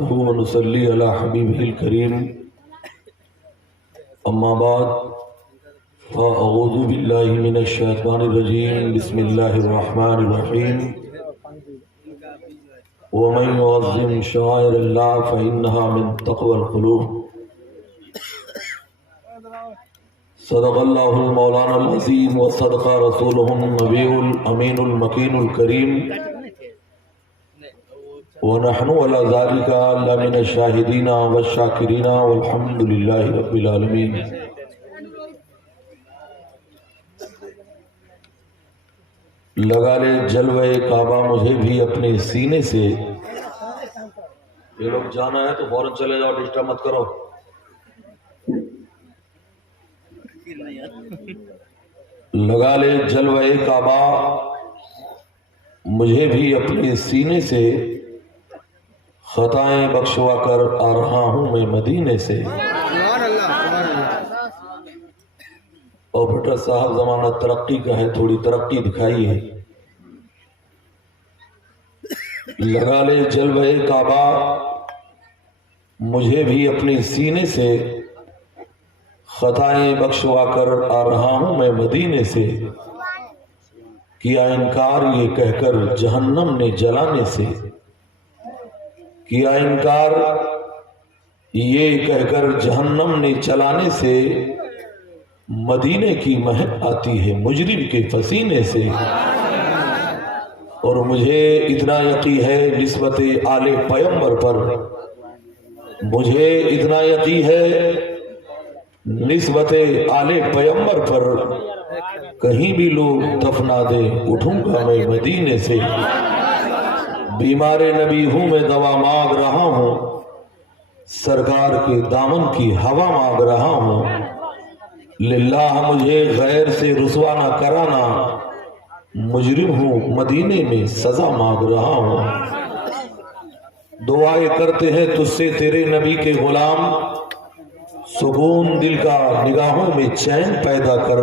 ونصلي على حبيبه الكريم أما بعد فأعوذ بالله من الشيطان الرجيم بسم الله الرحمن الرحيم ومن يعظم شعائر الله فإنها من تقوى القلوب صدق الله المولانا العظيم وصدق رسوله النبي الأمين المكين الكريم ونحن على ذلك لمن الشاهدين والشاكرين والحمد لله رب العالمين. لگا لے جلوہ کعبہ مجھے بھی اپنے سینے سے. یہ لوگ جانا ہے تو فوراً چلے جاؤ، ڈسٹرب مت کرو. لگا لے جلوہ کعبہ مجھے بھی اپنے سینے سے، خطائیں بخشوا کر آ رہا ہوں میں مدینے سے. اور بھٹر صاحب زمانہ ترقی کا ہے، تھوڑی ترقی دکھائیے. لگا لے جلوہ کعبہ مجھے بھی اپنے سینے سے، خطائیں بخشوا کر آ رہا ہوں میں مدینے سے. کیا انکار یہ کہہ کر جہنم نے جلانے سے، کیا انکار یہ کہہ کر جہنم نے چلانے سے. مدینے کی مہک آتی ہے مجرم کے پسینے سے. اور مجھے اتنا یقین ہے نسبت آل پیغمبر پر، مجھے اتنا یقین ہے نسبت آل پیغمبر پر، کہیں بھی لوگ دفنا دے اٹھوں گا میں مدینے سے. بیمار نبی ہوں میں دوا مانگ رہا ہوں، سرکار کے دامن کی ہوا مانگ رہا ہوں. للہ مجھے غیر سے رسوا نہ کرانا، مجرم ہوں مدینے میں سزا مانگ رہا ہوں. دعائیں کرتے ہیں تجھ سے تیرے نبی کے غلام، سکون دل کا نگاہوں میں چین پیدا کر.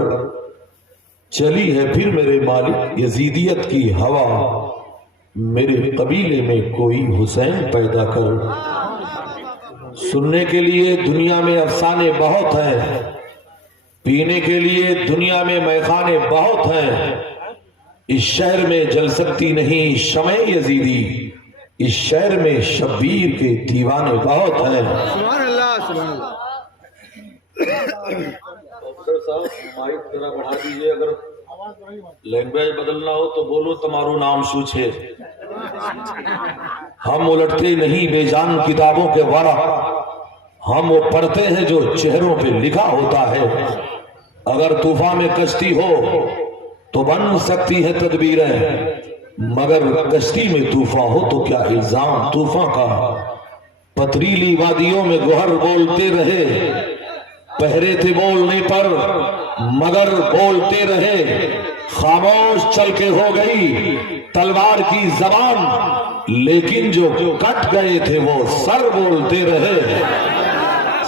چلی ہے پھر میرے مالک یزیدیت کی ہوا، میرے قبیلے میں کوئی حسین پیدا کر. سننے کے لیے دنیا میں افسانے بہت ہیں، پینے کے لیے دنیا میں میخانے بہت ہیں. اس شہر میں جل سکتی نہیں شمع یزیدی، اس شہر میں شبیر کے دیوانے بہت ہیں. سبحان اللہ سبحان اللہ. صاحب مائک ذرا بڑھا دیجیے، اگر لینگویج بدلنا ہو تو بولو تمہارو نام شو چھے. ہم الٹتے نہیں بے جان کتابوں کے ورق، ہم وہ پڑھتے ہیں جو چہروں پہ لکھا ہوتا ہے. اگر طوفان میں کشتی ہو تو بن سکتی ہے تدبیریں، مگر کشتی میں طوفان ہو تو کیا الزام طوفان کا. پتریلی وادیوں میں گوہر بولتے رہے، پہرے تھے بولنے پر مگر بولتے رہے. خاموش چل کے ہو گئی تلوار کی زبان، لیکن جو کٹ گئے تھے وہ سر بولتے رہے.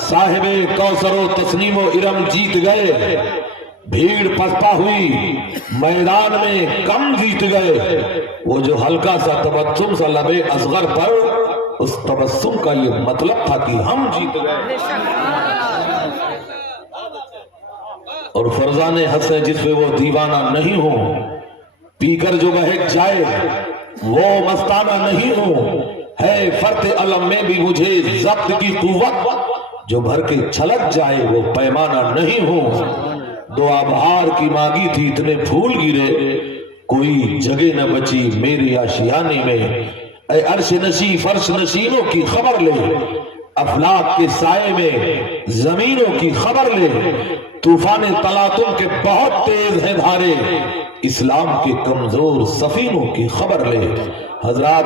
صاحب کوثر و تسنیم و ارم جیت گئے، بھیڑ پسپا ہوئی میدان میں کم جیت گئے. وہ جو ہلکا سا تبسم سا لبے اصغر پر، اس تبسم کا یہ مطلب تھا کہ ہم جیت گئے. اور فرزان ہنسے جس پہ وہ دیوانہ نہیں ہو، پی کر جو بہک جائے وہ مستانہ نہیں ہو. ہے فرط علم میں بھی مجھے ضبط کی قوت، جو بھر کے چھلک جائے وہ پیمانہ نہیں ہو. دعا بہار کی مانگی تھی اتنے پھول گرے، کوئی جگہ نہ بچی میرے آشیانے میں. اے عرش نشی فرش نشینوں کی خبر لے، افلاک کے سائے میں زمینوں کی خبر لے. طوفان تلاطم کے بہت تیز ہیں دھارے، اسلام کے کمزور سفینوں کی خبر لے. حضرات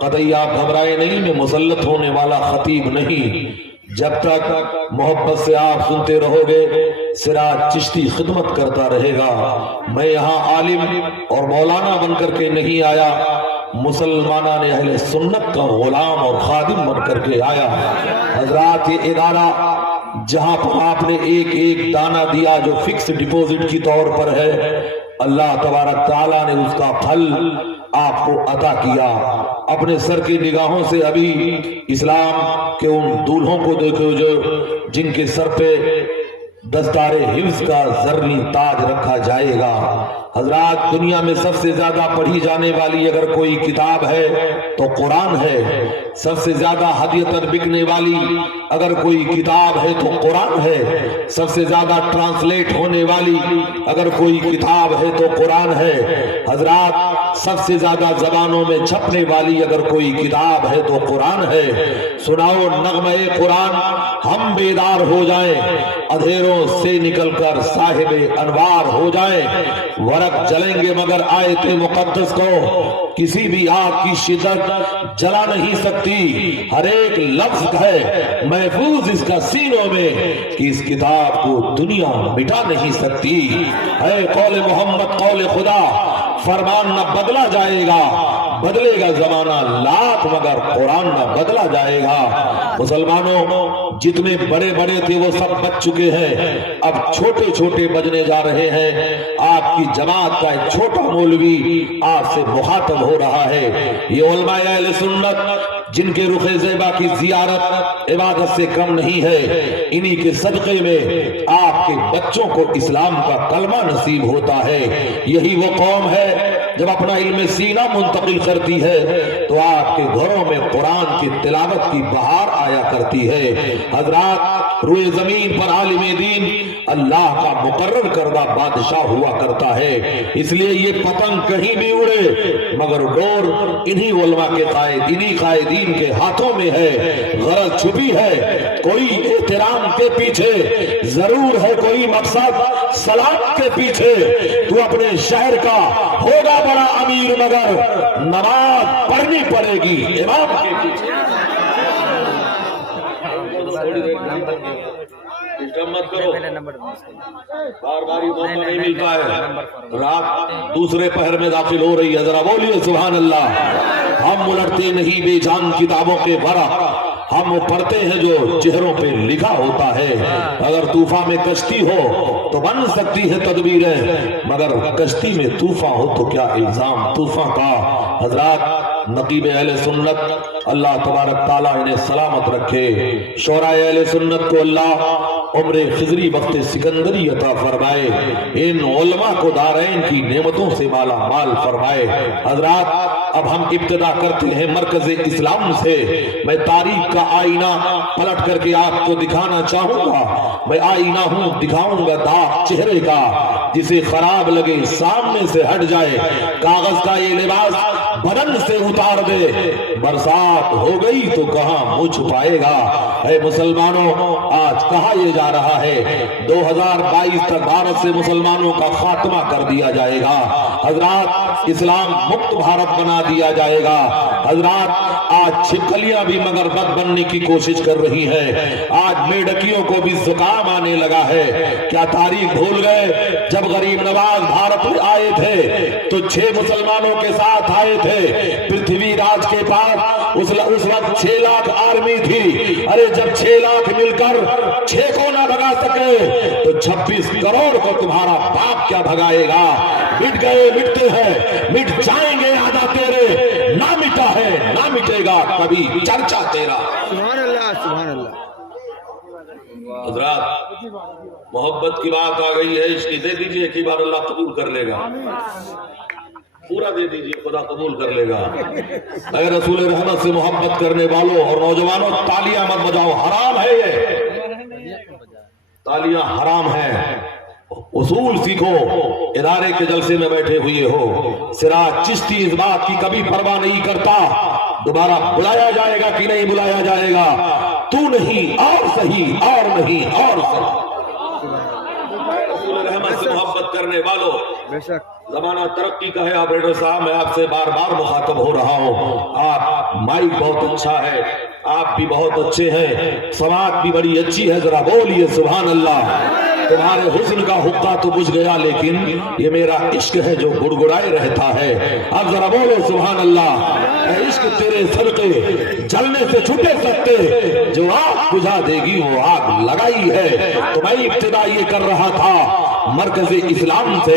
قطعی آپ گھبرائے نہیں، میں مسلط ہونے والا خطیب نہیں. جب تک محبت سے آپ سنتے رہو گے سراج چشتی خدمت کرتا رہے گا. میں یہاں عالم اور مولانا بن کر کے نہیں آیا، مسلمانان اہل سنت کا غلام اور خادم بن کر کے آیا. حضرات یہ ادارہ جہاں پر آپ نے ایک ایک دانہ دیا جو فکس ڈپوزٹ کی طور پر ہے، اللہ تبارک تعالیٰ نے اس کا پھل آپ کو عطا کیا. اپنے سر کی نگاہوں سے ابھی اسلام کے ان دولہوں کو دیکھو جو جن کے سر پہ دستار حفظ کا زرنی تاج رکھا جائے گا. حضرات دنیا میں سب سے زیادہ پڑھی جانے والی اگر کوئی کتاب ہے تو قرآن ہے. سب سے زیادہ ہدیتاً بکنے والی اگر کوئی کتاب ہے تو قرآن ہے. سب سے زیادہ ٹرانسلیٹ ہونے والی اگر کوئی کتاب ہے تو قرآن ہے. حضرات سب سے زیادہ زبانوں میں چھپنے والی اگر کوئی کتاب ہے تو قرآن ہے. سناؤ نغمہ قرآن ہم بیدار ہو جائیں, اندھیروں سے نکل کر صاحب انوار ہو جائیں. ورق جلیں گے مگر آیت مقدس کو کسی بھی آگ کی شدت جلا نہیں سکتی. ہر ایک لفظ ہے محفوظ اس کا سینوں میں کہ اس کتاب کو دنیا مٹا نہیں سکتی. اے قول محمد قول خدا, فرمان نہ بدلا جائے گا, بدلے گا زمانہ لاکھ مگر قرآن نہ بدلا جائے گا. مسلمانوں جتنے بڑے بڑے تھے وہ سب بچ چکے ہیں, اب چھوٹے چھوٹے بجنے جا رہے ہیں. آپ کی جماعت کا ایک چھوٹا مولوی آپ سے مخاطب ہو رہا ہے. یہ علماء اہل سنت جن کے رخ زیبا کی زیارت عبادت سے کم نہیں ہے, انہی کے صدقے میں آپ کے بچوں کو اسلام کا کلمہ نصیب ہوتا ہے. یہی وہ قوم ہے جب اپنا علم سینہ منتقل کرتی ہے تو آپ کے گھروں میں قرآن کی تلاوت کی بہار آیا کرتی ہے. حضرات روئے زمین پر عالم دین اللہ کا مقرر کردہ بادشاہ ہوا کرتا ہے. اس لیے یہ پتنگ کہیں بھی اڑے مگر ڈور انہی علماء کے قائد, انہی قائدین کے ہاتھوں میں ہے. غرض چھپی ہے کوئی احترام کے پیچھے, ضرور ہے کوئی مقصد سلام کے پیچھے. تو اپنے شہر کا ہوگا بڑا امیر مگر نماز پڑھنی پڑے گی امام کے پیچھے. مت کرو, بار بار موقع نہیں ملتا ہے. رات دوسرے پہر میں داخل ہو رہی ہے, ذرا بولیے سبحان اللہ. ہم الٹتے نہیں بے جان کتابوں کے ورق, ہم وہ پڑھتے ہیں جو چہروں پہ لکھا ہوتا ہے. اگر طوفان میں کشتی ہو تو بن سکتی ہے تدبیریں, مگر کشتی میں طوفان ہو تو کیا الزام طوفان کا. حضرات نقیب اہل سنت اللہ تبارک تعالیٰ انہیں سلامت رکھے. شورائے اہل سنت کو اللہ عمر خضری وقت سکندری عطا فرمائے. ان علماء کو دارین کی نعمتوں سے مالا مال فرمائے. حضرات اب ہم ابتدا کرتے ہیں مرکز اسلام سے. میں تاریخ کا آئینہ پلٹ کر کے آپ کو دکھانا چاہوں گا. میں آئینہ ہوں, دکھاؤں گا داغ چہرے کا, جسے خراب لگے سامنے سے ہٹ جائے. کاغذ کا یہ لباس بدن سے اتار دے, برسات ہو گئی تو کہاں منہ چھپائے گا. اے مسلمانوں آج کہا یہ جا رہا ہے 2022 تک بھارت سے مسلمانوں کا خاتمہ کر دیا جائے گا. حضرات اسلام مکت بھارت بنا دیا جائے گا. حضرات آج چھپکلیاں بھی مگر بد بننے کی کوشش کر رہی ہیں. آج میڈکیوں کو بھی زکام آنے لگا ہے. کیا تاریخ بھول گئے جب غریب نواز بھارت میں آئے تھے تو 6 مسلمانوں کے ساتھ آئے تھے. پرتھوی راج کے پاس اس وقت 6 لاکھ آرمی تھی. ارے جب 6 لاکھ مل کر 6 کو نہ بھگا سکے تو 26 کروڑ کو تمہارا باپ کیا بھگائے گا. مٹ گئے, مٹتے ہیں, مٹ جائیں گے آدھا تیرے, نہ مٹا ہے نہ مٹے گا کبھی چرچا تیرا. سبحان اللہ سبحان اللہ. حضرات محبت کی بات آ گئی ہے, اس کی دے دیجئے ایک ہی بار اللہ قبول کر لے گا. پورا دے دیجئے خدا قبول کر لے گا. اے رسول رحمت سے محبت کرنے والوں اور نوجوانوں تالیاں مت بجاؤ, حرام ہے یہ, تالیاں حرام ہیں. اصول سیکھو. ادارے کے جلسے میں بیٹھے ہوئے ہو, سراج چشتی اس بات کی کبھی پرواہ نہیں کرتا دوبارہ بلایا جائے گا کہ نہیں بلایا جائے گا. تو نہیں اور صحیح, اور نہیں اور صحیح. رسول رحمت سے محبت کرنے والوں, بے شک زمانہ ترقی کا ہے. آپریٹر صاحب میں آپ سے بار بار مخاطب ہو رہا ہوں. آپ مائک بہت اچھا ہے, آپ بھی بہت اچھے ہیں, سماعت بھی بڑی اچھی ہے. ذرا بولیے سبحان اللہ. تمہارے حسن کا حقہ تو بجھ گیا لیکن یہ میرا عشق ہے جو گڑگڑائے رہتا ہے. اب ذرا بولو سبحان اللہ. اے عشق تیرے صدقے جلنے سے چھٹے سکتے, جو آگ بجھا دے گی وہ آگ لگائی ہے. تو میں ابتدا یہ کر رہا تھا مرکز اسلام سے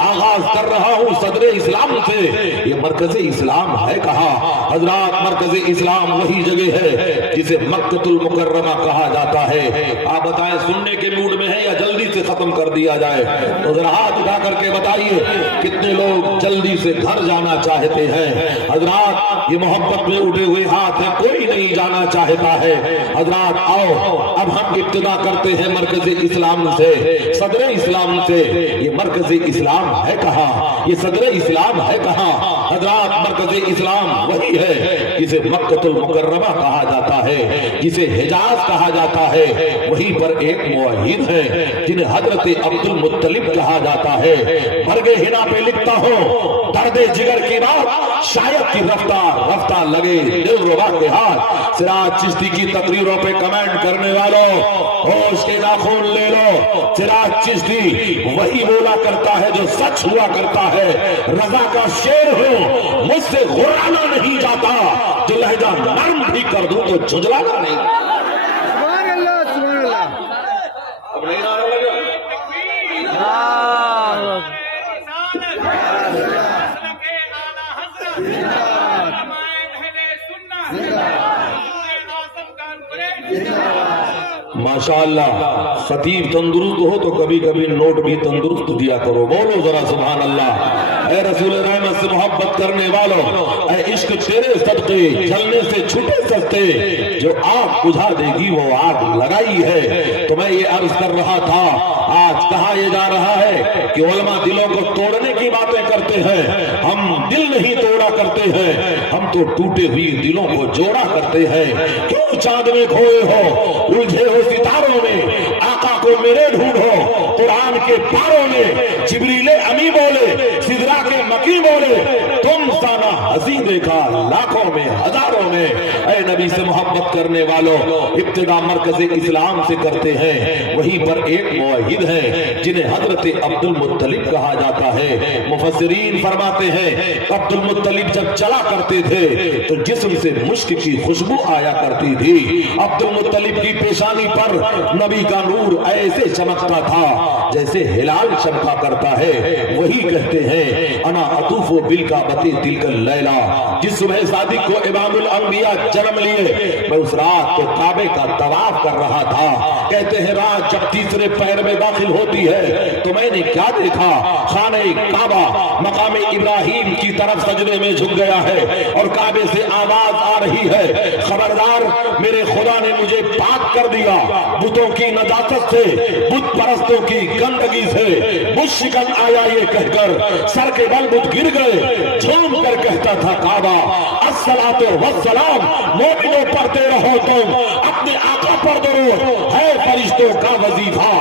آغاز کر رہا ہوں، صدر اسلام سے۔ یہ مرکز اسلام ہے کہاں؟ حضرات مرکز اسلام وہی جگہ ہے جسے مکۃ المکرمہ کہا جاتا ہے۔ آپ بتائیں سننے کے موڈ میں ہے یا جلدی سے ختم کر دیا جائے؟ تو ذرا ہاتھ اٹھا کر کے بتائیے کتنے لوگ جلدی سے گھر جانا چاہتے ہیں؟ حضرات یہ محبت میں اٹھے ہوئے ہاتھ ہیں، کوئی نہیں جانا چاہتا ہے۔ حضرات آؤ اب ہم ابتدا کرتے ہیں مرکز اسلام سے، صدر اسلام سے۔ یہ مرکز اسلام ہے کہاں؟ یہ صدر اسلام ہے کہاں؟ حضرات مرکز اسلام وہی ہے جسے مکۃ المکرمہ کہا جاتا ہے، جسے حجاز کہا جاتا ہے۔ وہیں پر ایک موحد ہے جنہیں حضرت عبد المطلب کہا جاتا ہے۔ برگ ہنا پہ لکھتا ہوں، درد جگر کی بات شاید کی رفتہ لگے دل ربا کے ہاتھ۔ سراج چشتی کی تقریروں پہ کمنٹ کرنے والوں ہوش کے ناخن لے لو، سراج چشتی وہی بولا کرتا ہے جو سچ ہوا کرتا ہے۔ رضا کا شیر ہوں، مجھ سے غرانا نہیں جاتا، جو لہجہ نرم بھی کر دوں تو جھنجھلانا نہیں۔ سبحان اللہ سبحان اللہ۔ اب نہیں نعرہ لگا؟ ماشاءاللہ خطیب تندرست ہو تو کبھی کبھی نوٹ بھی تندرست دیا کرو، بولو ذرا سبحان اللہ۔ اے رسول رحمت سے محبت کرنے والوں، اے عشق تیرے صدقے جلنے سے چھٹے سستے، جو آگ بجھا دے گی وہ آگ لگائی ہے۔ تو میں یہ عرض کر رہا تھا، آج کہا یہ جا رہا ہے کہ علماء دلوں کو توڑنے کی باتیں کرتے ہیں، ہم دل نہیں توڑا کرتے ہیں، ہم تو ٹوٹے ہوئی دلوں کو جوڑا کرتے ہیں۔ کیوں چاند میں کھوئے ہو، الجھے ہو ستاروں میں، آقا کو میرے ڈھونڈو۔ قرآن کے پاروں میں جبریل امی بولے، سدرا کے مکی بولے، تم سانا ہنسی دیکھا لاکھوں میں ہزاروں میں۔ اے نبی سے محبت کرنے والوں، ابتدا مرکز اسلام سے کرتے ہیں۔ وہیں پر ایک موحد ہے جنہیں حضرت عبد المطلب کہا جاتا ہے۔ مفسرین فرماتے ہیں عبد المطلب جب چلا کرتے تھے تو جسم سے مشک کی خوشبو آیا کرتی تھی۔ عبد المطلب کی پیشانی پر نبی کا نور ایسے چمکتا تھا جیسے ہلال چمکا کرتا ہے۔ وہی کہتے ہیں انا اطوف بالکعبۃ تلک اللیلہ، جس صبح صادق کو امام الانبیاء جنم لیے میں اس رات کو کعبے کا طواف کر رہا تھا۔ کہتے ہیں رات جب تیسرے پہر میں داخل ہوتی ہے تو میں نے کیا دیکھا، خانہ کعبہ مقام ابراہیم کی طرف سجدے میں جھک گیا ہے اور کعبے سے آواز آ رہی ہے، خبردار میرے خدا نے مجھے پاک کر دیا بتوں کی نجاست سے، بت پرستوں کی گندگی سے۔ بت شکن آیا یہ کہہ کر سر کے بل بت گر گئے، جھوم کر کہتا تھا کعبہ الصلاۃ والسلام، مومنوں پڑھتے رہو تم اپنے آقا پر درود، ہے فرشتوں کا وظیفہ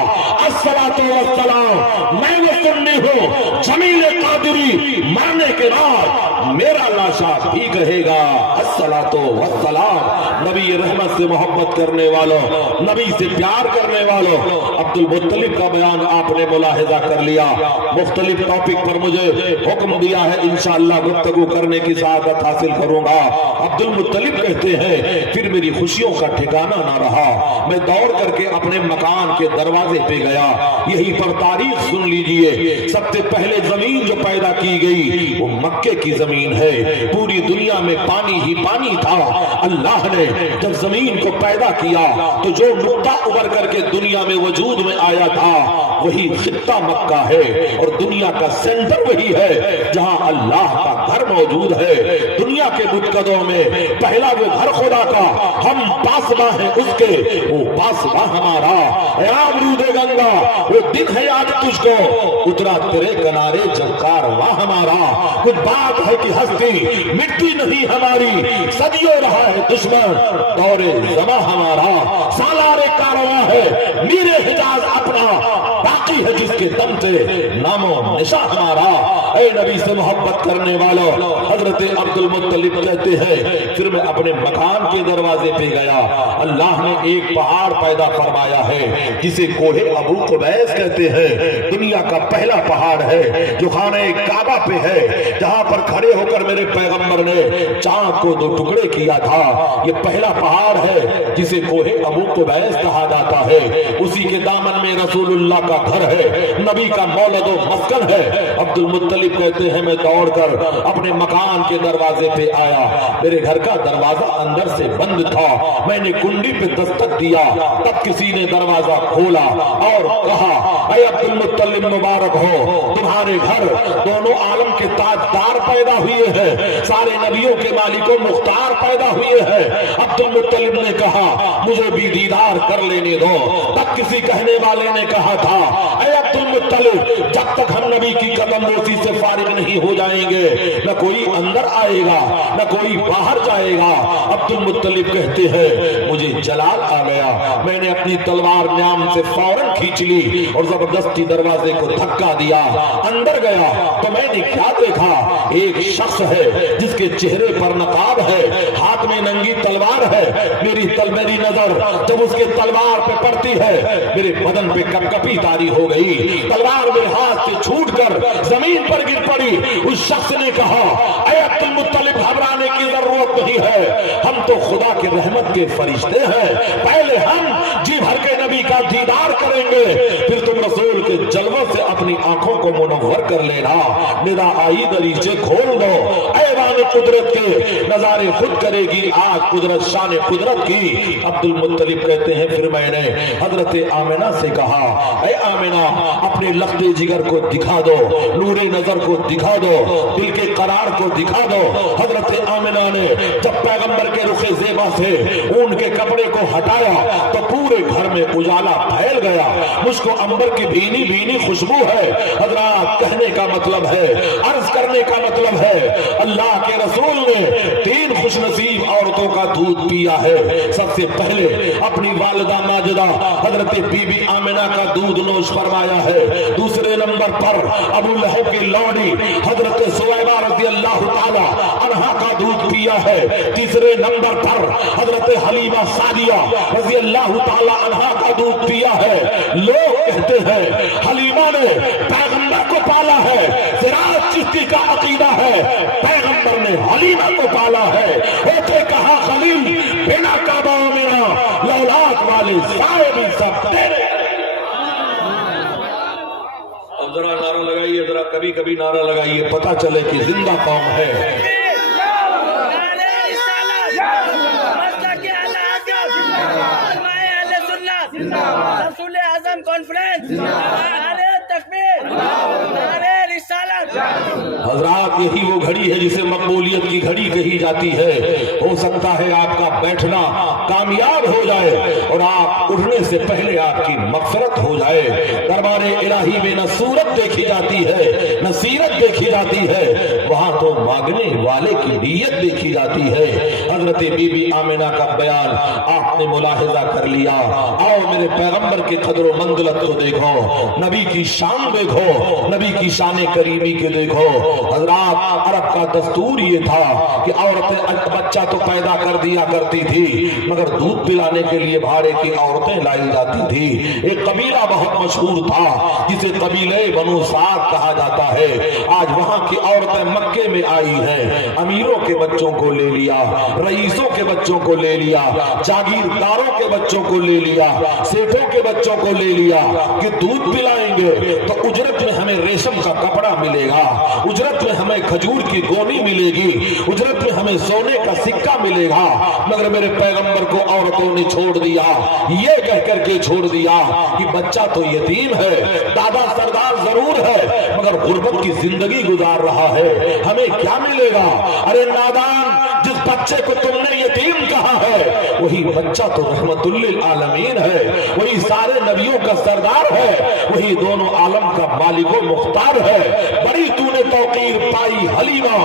الصلاۃ والسلام۔ میں نے سننی ہوں جمیل قادری مرنے کے بعد میرا لاشا بھی کہے گا الصلاۃ والسلام۔ نبی رحمت سے محبت کرنے والوں، نبی سے پیار کرنے والوں، عبد المطلب کا بیان آپ نے ملاحظہ کر لیا۔ مختلف ٹاپک پر مجھے حکم دیا ہے انشاءاللہ گفتگو کرنے کی سعادت حاصل کروں گا۔ عبد المطلب کہتے ہیں پھر میری خوشیوں کا ٹھکانہ نہ رہا، میں دوڑ کر کے اپنے مکان کے دروازے پہ گیا۔ یہی پر تاریخ سن لیجئے، سب سے پہلے زمین جو پیدا کی گئی وہ مکے کی زمین ہے۔ پوری دنیا میں پانی ہی پانی تھا۔ اللہ نے جب زمین کو پیدا کیا تو جو نقطہ ابھر کر کے دنیا میں وجود میں آیا تھا وہی خطہ مکہ ہے، اور دنیا کا سینٹر وہی ہے جہاں اللہ کا گھر موجود ہے۔ دنیا کے بتکدوں میں پہلا وہ گھر خدا کا، ہم پاسباں ہیں اس کے، وہ پاسباں ہمارا۔ اے آمرود گنگا وہ دن ہے آج تجھ کو، اترا تیرے کنارے جب کارواں ہمارا۔ کچھ بات ہے کہ ہستی مٹی نہیں ہماری، صدیوں رہا ہے دشمن دور زماں ہمارا۔ سالار کارواں ہے میرے حجاز اپنا، باقی ہے جس کے دم سے نام و نشاں ہمارا۔ اے نبی سے محبت کرنے والوں، حضرت عبد المطلب کہتے ہیں پھر میں اپنے مکان کے دروازے پہ گیا، اللہ نے ایک پہاڑ پیدا فرمایا ہے جسے کوہ ابو قبیس کہتے ہیں۔ دنیا کا پہلا پہاڑ ہے جو خانہ کعبہ پہ ہے، جہاں پر کھڑے ہو کر میرے پیغمبر نے چاند کو 2 ٹکڑے کیا تھا۔ یہ پہلا پہاڑ ہے جسے کوہ ابو قبیس کہا جاتا ہے۔ اسی کے دامن میں رسول اللہ کا گھر घर है, नबी का मौलद व मस्कन है। अब्दुल मुत्तलिब कहते हैं मैं दौड़कर अपने मकान के दरवाजे पे आया, मेरे घर का दरवाजा अंदर से बंद था। मैंने कुंडी पे दस्तक दिया, तब किसी ने दरवाजा खोला और कहा, ऐ अब्दुल मुत्तलिब मुबारक हो, तुम्हारे घर दोनों आलम के ताजदार पैदा हुए हैं, सारे नबियों के मालिको मुख्तार पैदा हुए हैं। अब्दुल मुत्तलिब ने कहा मुझे भी दीदार कर लेने दो। तब किसी कहने वाले ने कहा था, ऐ अब्दुल मुत्तलिब, जब तक हम नबी की कदमबोसी से फारिग नहीं हो जाएंगे न कोई अंदर आएगा न कोई बाहर जाएगा। अब्दुल मुत्तलिब कहते हैं मुझे जलाल आ गया, मैंने अपनी तलवार न्याम से फौरन खींच ली और जबरदस्ती दरवाजे को धक्का दिया। अंदर गया तो मैंने क्या देखा, एक शख्स है जिसके चेहरे पर नकाब है, हाथ में नंगी तलवार है। मेरी नजर जब उसके तलवार पे पड़ती है, मेरे बदन पे कपकपी तारी हो गई, तलवार मेरे हाथ से छूटकर जमीन पर गिर पड़ी। उस शख्स ने कहा, ऐ अब्दुल मुत्तलिब, घबराने की जरूरत नहीं है, हम तो खुदा के रहमत के फरिश्ते हैं, पहले हम जी भर के नबी का दीदार करेंगे, फिर तुम रसूल के जलवों से अपनी आंखों को मुनव्वर कर लेना। निदा आई दरीचे खोल दो, ऐवान कुदरत के नजारे खुद करेगी आज कुदरत शान कुदरत की। अब्दुल मुत्तलिब कहते हैं फिर मैंने हजरत आमिना से कहा, ऐ आमिना, अपने लख्ते जिगर को दिखा दो, नूरे नजर को दिखा दो, दिल के करार को दिखा दो। हजरत आमिना ने जब पैगंबर के रुखे ज़ेबा से ऊन के कपड़े को हटाया तो पूरे घर में उजाला फैल गया, मुझको अंबर की भीनी भीनी खुशबू है। हजरात, कहने का मतलब है, अर्ज करने का मतलब है, अल्लाह के रसूल ने 3 खुशनसीब औरतों का दूध पिया है। सबसे पहले अपनी वालिदा माजिदा हजरत बीबी आमिना का दूध नोश फरमाया है। दूसरे नंबर पर अबू लहब की लौड़ी हजरत सुवैबा रज़ी अल्लाह ताला अन्हा का दूध पिया है। तीसरे नंबर पर हजरत हलीमा सादिया रज़ी अल्लाह ताला अन्हा का दूध पिया है। लोग कहते हैं हलीमा ने पैगंबर को पाला है, सिराज चिश्ती का अकीदा है, पैगंबर ने हलीमा को पाला है। होते कहा खलील, बिना काबा मेरा लौलाद वाले साए भी सब तेरे। अब जरा नारा लगाइए, जरा कभी कभी नारा लगाइए, पता चले कि जिंदा कौम है। रसूल आज़म कॉन्फ्रेंस, नारे तकबीर, नारे रिसालत। हजरात, यही वो घड़ी है जिसे मकबूलियत की घड़ी कही जाती है। हो सकता है आपका बैठना कामयाब हो जाए और आप उठने से पहले आपकी मगफरत हो जाए। दरबारे इलाही में न सूरत देखी जाती है न सीरत देखी जाती है, वहां तो मांगने वाले की नीयत देखी जाती है। हजरत बीबी आमिना का बयान आपने मुलाहिजा कर लिया। आओ मेरे पैगंबर के कदर मंजिलत को देखो, नबी की शान देखो, नबी की शान करीमी के देखो। हजरात, अरब का दस्तूर ये था कि औरतें बच्चा तो पैदा कर दिया करती थी, मगर दूध पिलाने के लिए भाड़े की औरतें लाई जाती थी। एक कबीला बहुत मशहूर था जिसे कबीले बनु साद कहा जाता है। आज वहां की औरतें मक्के में आई हैं, अमीरों के बच्चों को ले लिया, रईसों के बच्चों को ले लिया, जागीरदारों के बच्चों को ले लिया, सेठों के बच्चों को ले लिया कि दूध पिलाएंगे तो उजरत में हमें रेशम का कपड़ा मिलेगा, उजरत में हमें खजूर की गोनी मिलेगी, उजरत में हमें सोने का सिक्का मिलेगा। मगर मेरे पैगंबर को औरतों ने छोड़ दिया, ये कह करके छोड़ दिया कि बच्चा तो यतीम है, दादा सरदार जरूर है, मगर गुर्बत की जिंदगी गुजार रहा है, हमें क्या मिलेगा। अरे नादान, जिस बच्चे को तुमने यतीम कहा है वही बच्चा तो रहमतुल्लिल आलमीन है, वही सारे नबियों का सरदार है, वही दोनों आलम का मालिको मुख्तार है। बड़ी तूने तौकीर पाई हलीमा,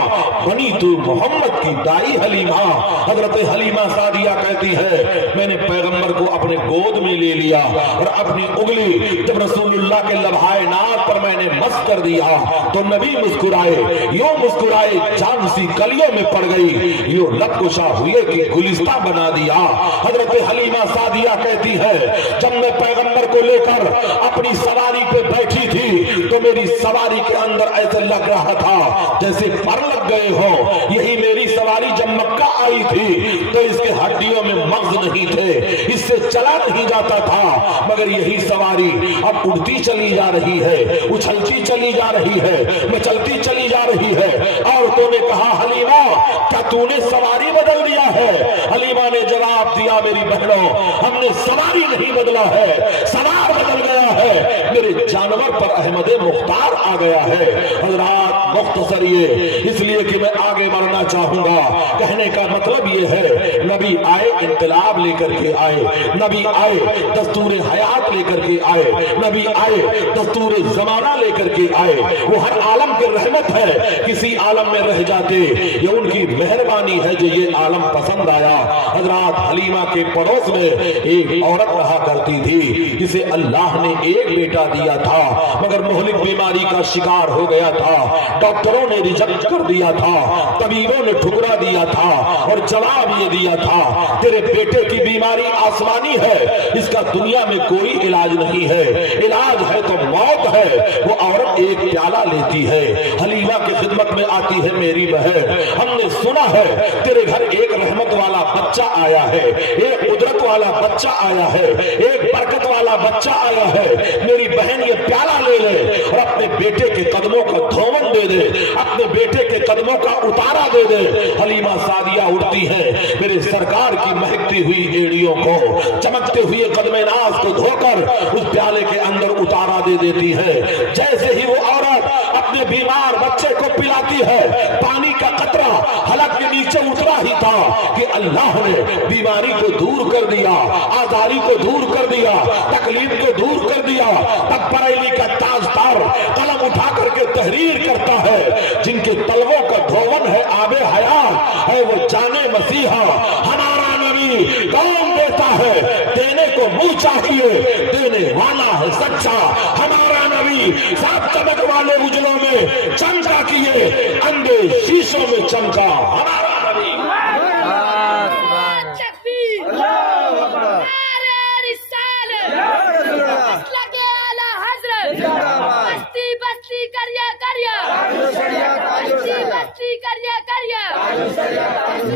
बनी तू मोहम्मद की दाई हलीमा। हजरत हलीमा सादिया कहती है मैंने पैगंबर को अपने गोद में ले लिया और अपनी उंगली जब रसूलुल्लाह के लम्हाए नाक पर मैंने मस कर दिया तो नबी मुस्कुराए, यूं मुस्कुराए जान सी कलियों में पड़ गई, यूं लबकुशा हुए कि गुलिस्ता बना दिया। हजरत हलीमा सादिया कहती है जब मैं पैगंबर को लेकर अपनी सवारी पे बैठी थी तो तो मेरी सवारी के अंदर ऐसे लग रहा था जैसे पर लग गए हो। यही मेरी सवारी जब मक्का आई थी तो इसके हड्डियों में मग्ज नहीं थे, इससे चला नहीं जाता था, मगर यही सवारी अब उड़ती चली जा रही है, उछलती चली जा रही है, मचलती चली जा रही है। औरतों ने कहा, हलीमा क्या तूने सवारी बदल दिया है? हलीमा ने जवाब दिया, मेरी बहनों, हमने सवारी नहीं बदला है, सवार बदल गया है। मेरे जानवर पर अहमद मुख्तार आ गया है। हजरात, मुख्तसर ये इसलिए कि मैं आगे बढ़ना चाहूंगा। कहने का मतलब ये है, नबी आए इंकलाब लेकर के आए, नबी आए दस्तूर हयात लेकर के आए, नबी आए दस्तूर जमाना लेकर के आए। वो हर आलम की रहमत है, किसी आलम में रह जाते, ये उनकी मेहरबानी है जो ये आलम पसंद आया। हजरात, हलीमा के पड़ोस में एक औरत रहा करती थी जिसे अल्लाह ने एक बेटा दिया था, मगर मोहलिक बीमारी का शिकार हो गया था। डॉक्टरों ने रिजेक्ट कर दिया था, तबीबों ने ठुकरा दिया था और जवाब ये दिया था, तेरे बेटे की बीमारी आसमानी है, इसका दुनिया में कोई इलाज नहीं है, इलाज है तो मौत है। वो औरत एक प्याला लेती है, हलीमा की खिदमत में आती है, मेरी बहन, हमने सुना है तेरे घर एक रहमत वाला बच्चा आया है, एक कुदरत वाला बच्चा आया है, एक बरकत वाला बच्चा आया है। मेरी बहन ये प्याला ले ले और अपने बेटे के कदमों का धोवन दे दे, अपने बेटे के कदमों का उतारा दे दे। हलीमा सादिया उठती है, मेरे सरकार की महकती हुई एड़ियों को, चमकते हुए कदमे नाज को धोकर उस प्याले के अंदर उतारा दे देती है। जैसे ही वो औरत अपने बीमार बच्चे को पिलाती है, पानी का कतरा हलक के नीचे उतरा ही था कि अल्लाह ने बीमारी को दूर कर दिया, आजारी को दूर कर दिया, तकलीफ को दूर कर दिया। तब बरेली का ताजदार कलम उठा करके तहरीर करता है, जिनके तलवों का धोवन है आबे हयात है, वो जाने मसीहा हमारा नबी कौन देता है, देने को मुंह चाहिए, देने वाला है सच्चा हमारा नबी। सात चमक वाले उजलों में चमका किए, अंधे शीशों में चमका हमारा नबी।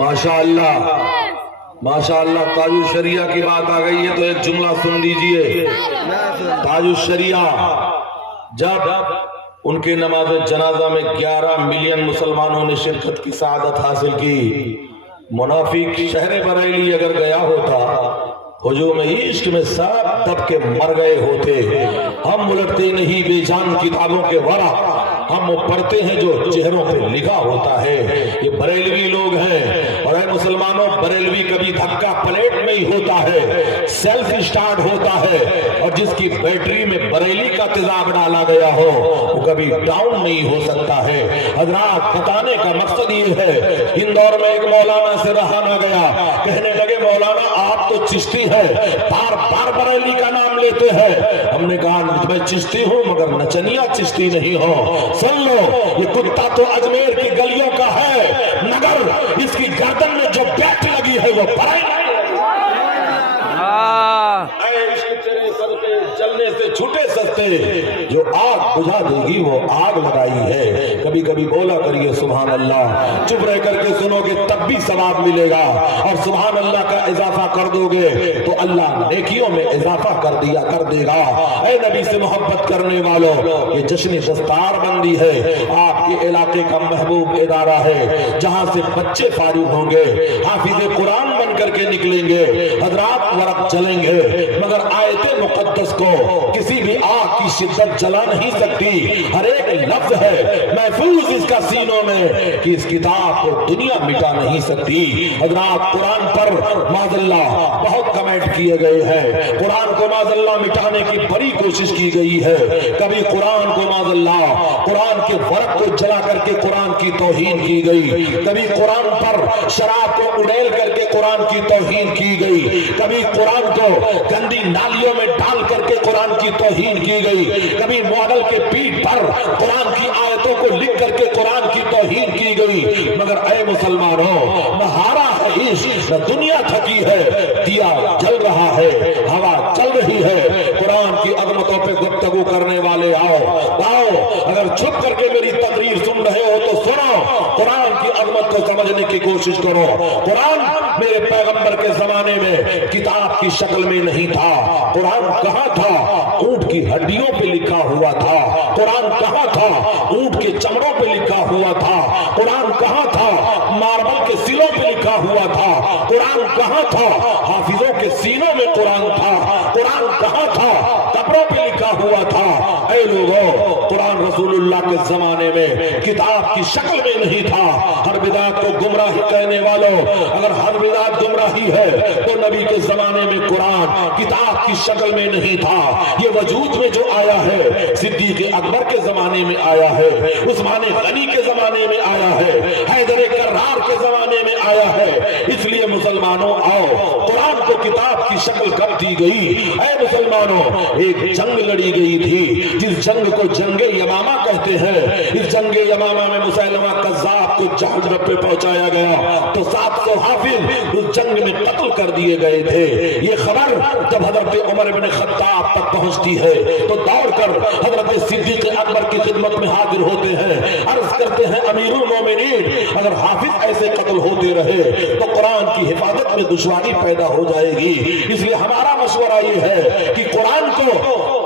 माशाअल्लाह, माशाअल्लाह, ताजुल शरिया की बात आ गई है तो एक जुमला सुन लीजिए। ताजुल शरिया, जब उनके नमाज जनाजा में 11 मिलियन मुसलमानों ने शिरकत की सआदत हासिल की, मुनाफिक शहर बरेली अगर गया होता, हुजूम इश्क में सब दब के मर गए होते। हम उलटते नहीं बेजान किताबों के वरा, हम वो पढ़ते हैं जो चेहरों पे लिखा होता है। ये बरेलवी लोग हैं, और मुसलमानों, बरेलवी कभी धक्का प्लेट में ही होता है, सेल्फ स्टार्ट होता है, और जिसकी बैटरी में बरेली का तेजाब डाला गया हो वो कभी डाउन नहीं हो सकता है। हजरात, बताने का मकसद ये है, इंदौर में एक मौलाना से रहा ना गया, कहने लगे मौलाना आप तो चिश्ती है, बार बार बरेली का नाम लेते हैं। हमने कहा मैं चिश्ती हूँ मगर नचनिया चिश्ती नहीं हो। सुन लो, ये कुत्ता तो अजमेर की गलियों का है, मगर इसकी गर्दन में जो बैठ लगी है वो बरेली। चलने से छूटे सस्ते, जो आग बुझा देगी वो आग लगाई है। कभी कभी बोला करिए सुभान अल्लाह, चुप रह करके सुनोगे तब भी सवाब मिलेगा, और सुभान अल्लाह का इजाफा कर दोगे तो अल्लाह नेकियों में इजाफा कर देगा। ऐ नबी से मोहब्बत करने वालों, ये जश्न दस्तार बंदी है, आपके इलाके का महबूब इदारा है, जहां से बच्चे फारिग होंगे, हाफिज कुरान बन करके निकलेंगे, हजरात वरक चलेंगे, मगर आयते मुकद्दस को किसी भी आग की शिद्दत जला नहीं सकती। हर एक लफ्ज है महफूज इसका सीनों में कि इस किताब को दुनिया मिटा नहीं सकती। हजरात, कुरान पर माज़अल्लाह बहुत कमेंट किए गए हैं, कुरान को माज़अल्लाह मिटाने की बड़ी कोशिश की गई है। कभी कुरान को माज़अल्लाह, कुरान के वर्क को जला करके कुरान की तौहीन की गई, कभी कुरान पर शराब को उड़ेल करके कुरान की तौहीन की गई, कभी कुरान को गंदी नालियों में डाल करके कुरान की तौहीन की गई, कभी मॉडल के पीठ पर कुरान की आयतों को लिख करके कुरान की तौहीन की गई। मगर ऐ मुसलमानों, न हारा है इश्क, न दुनिया थकी है, दिया जल रहा है, हवा चल रही है। कुरान की अजमतों पे गुफ्तगू करने वाले आओ, की कोशिश करो। कुरान मेरे पैगंबर के जमाने में किताब की शक्ल में नहीं था। कुरान कहाँ था? ऊंट की हड्डियों पे लिखा हुआ था। कुरान कहाँ था? ऊंट के चमड़ों पे लिखा हुआ था। कुरान कहाँ था? मार्बल के सिलों पे लिखा हुआ था। कुरान कहाँ था? हाफिजों के सीनों में कुरान था। कुरान कहाँ था? कब्रों पे लिखा हुआ था। ऐ लोगों, कुरान रसूलुल्लाह के जमाने में किताब की शक्ल में नहीं था। हर बिदात को गुमराही कहने वालों, अगर हर बिदात गुमराही है तो नबी के जमाने में कुरान किताब की शक्ल में नहीं था। ये वजूद में जो आया है सिद्दीक अकबर के जमाने में आया है, उस्मान गनी के जमाने में आया है, हैदर कर्रार के जमाने में आया है। इसलिए मुसलमानों आओ, कुरान को किताब की शक्ल कब दी गई? ऐ मुसलमानों, एक जंग लड़ी गई थी जिस जंग को जंगे यमामा कहते हैं। इस जंगे यमामा में मुसैलमा कज़्ज़ाब को जहन्नम पे पहुंचाया गया तो 700 हाफिज उस जंग में कत्ल कर दिए गए थे। ये खबर जब हजरत उमर इब्न खत्ताब तक पहुंचती है तो दौड़कर हजरत सिद्दीक अकबर की खिदमत में हाजिर होते हैं, अर्ज करते हैं अमीरुल मोमिनीन, अगर हाफिज ऐसे कत्ल होते रहे तो कुरान की हिफाजत में दुश्वारी पैदा हो जाएगी। इसलिए हमारा मशवरा ये है कि कुरान को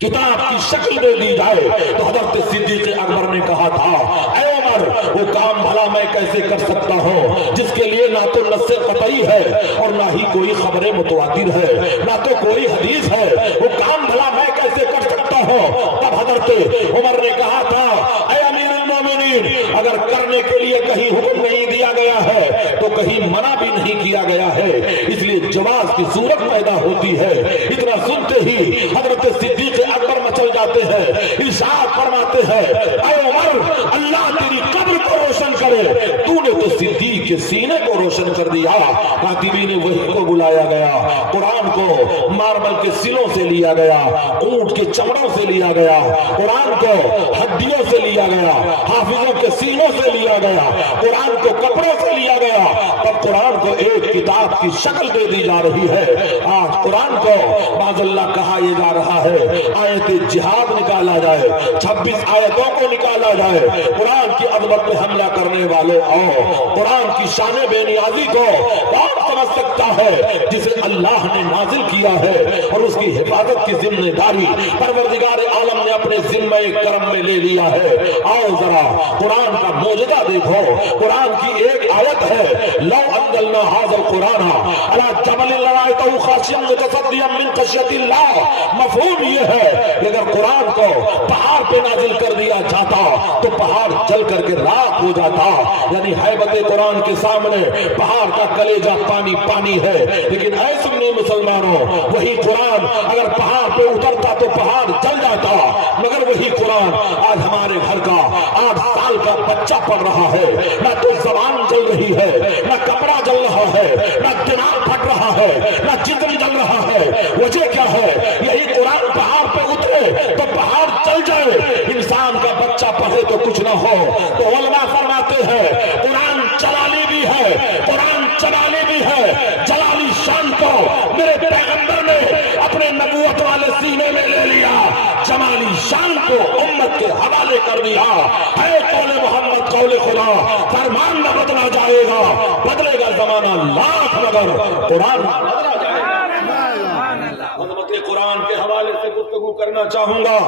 किताब की शक्ल दे दी जाए। तो हजरत सिद्दीक अकबर ने कहा था, ऐ उमर, वो काम भला मैं कैसे कर सकता हूँ जिसके लिए ना तो नस्से कतई है और ना ही कोई खबरें मुतवातिर है, ना तो कोई हदीस है। वो काम भला मैं कैसे कर सकता हूँ? तब हजरत उमर ने कहा था, ऐ अमीरुल मोमिनीन, अगर करने के लिए कहीं हुक्म नहीं दिया गया है तो कहीं मना भी नहीं किया गया है, इसलिए जवाज की सूरत पैदा होती है। इतना सुनते ही हजरत सिद्दीक अकबर मचल जाते हैं, इरशाद फरमाते हैं, ऐ उमर, अल्लाह तेरी कब्र को रोशन करे, तूने तो सिद्दीक के सीने को रोशन कर दिया। कातिबीन वही को बुलाया गया, कुरान को मार्बल के सिलों से लिया गया, ऊंट के चमड़ों से लिया गया, कुरान को हड्डियों से लिया गया, हाफिजों के सीनों से लिया गया, कुरान को कपड़ों से लिया गया, तब कुरान को एक किताब की शक्ल दे दी जा रही है। आज कुरान को बाज़ल्लाह कहा यह जा रहा है आयत जिहाद निकाला जाए, 26 आयतों को निकाला जाए। कुरान की अदमत में हमला करने वाले आओ, कुरान की शान बेनियाजी को कौन समझ सकता है जिसे अल्लाह ने नाजिल किया है और उसकी हिफाजत की जिम्मेदारी परवरदिगार आलम ने अपने जिम्मे करम में ले लिया है। आओ जरा कुरान का मौजूदा देखो। कुरान की एक आयत है, लौ अंज़लना हाज़ल कुरान अला जबलिन लरअयतहु खाशियन मुतसद्दियन मिन खश्यतिल्लाह। मफहूम ये है कि अगर कुरान को पहाड़ पे नाजिल कर दिया जाता तो पहाड़ जल करके राख हो जाता। यानी हैबत कुरान के सामने पहाड़ का कलेजा पानी पानी है। लेकिन ऐ सुन्नी मुसलमानों, वही कुरान अगर पहाड़ पे उतरता तो पहाड़ जल जाता, मगर वही कुरान आज हमारे घर का 8 साल का बच्चा पढ़ रहा है, ना तो जबान जल रही है, ना कपड़ा जल रहा है, ना दिमाग फट रहा है, ना जिस्म जल रहा है। वजह क्या है? यही कुरान पहाड़ पे उतरे तो पहाड़ चल जाए, इंसान का बच्चा पढ़े तो कुछ ना हो। तो उलमा फरमाते हैं कुरान जलाली भी है, कुरान जलाली भी है। जलाली शान को मेरे पैगंबर ने अपने नबूवत वाले सीने में ले लिया, जमाली शान को उम्मत के हवाले कर दिया। है कौले मोहम्मद कौले खुदा, फरमान न बदला जाएगा, बदलेगा जमाना लाख मगर कुरान बदला जाएगा। कुरान के हवाले से गुफ्तगू करना चाहूंगा,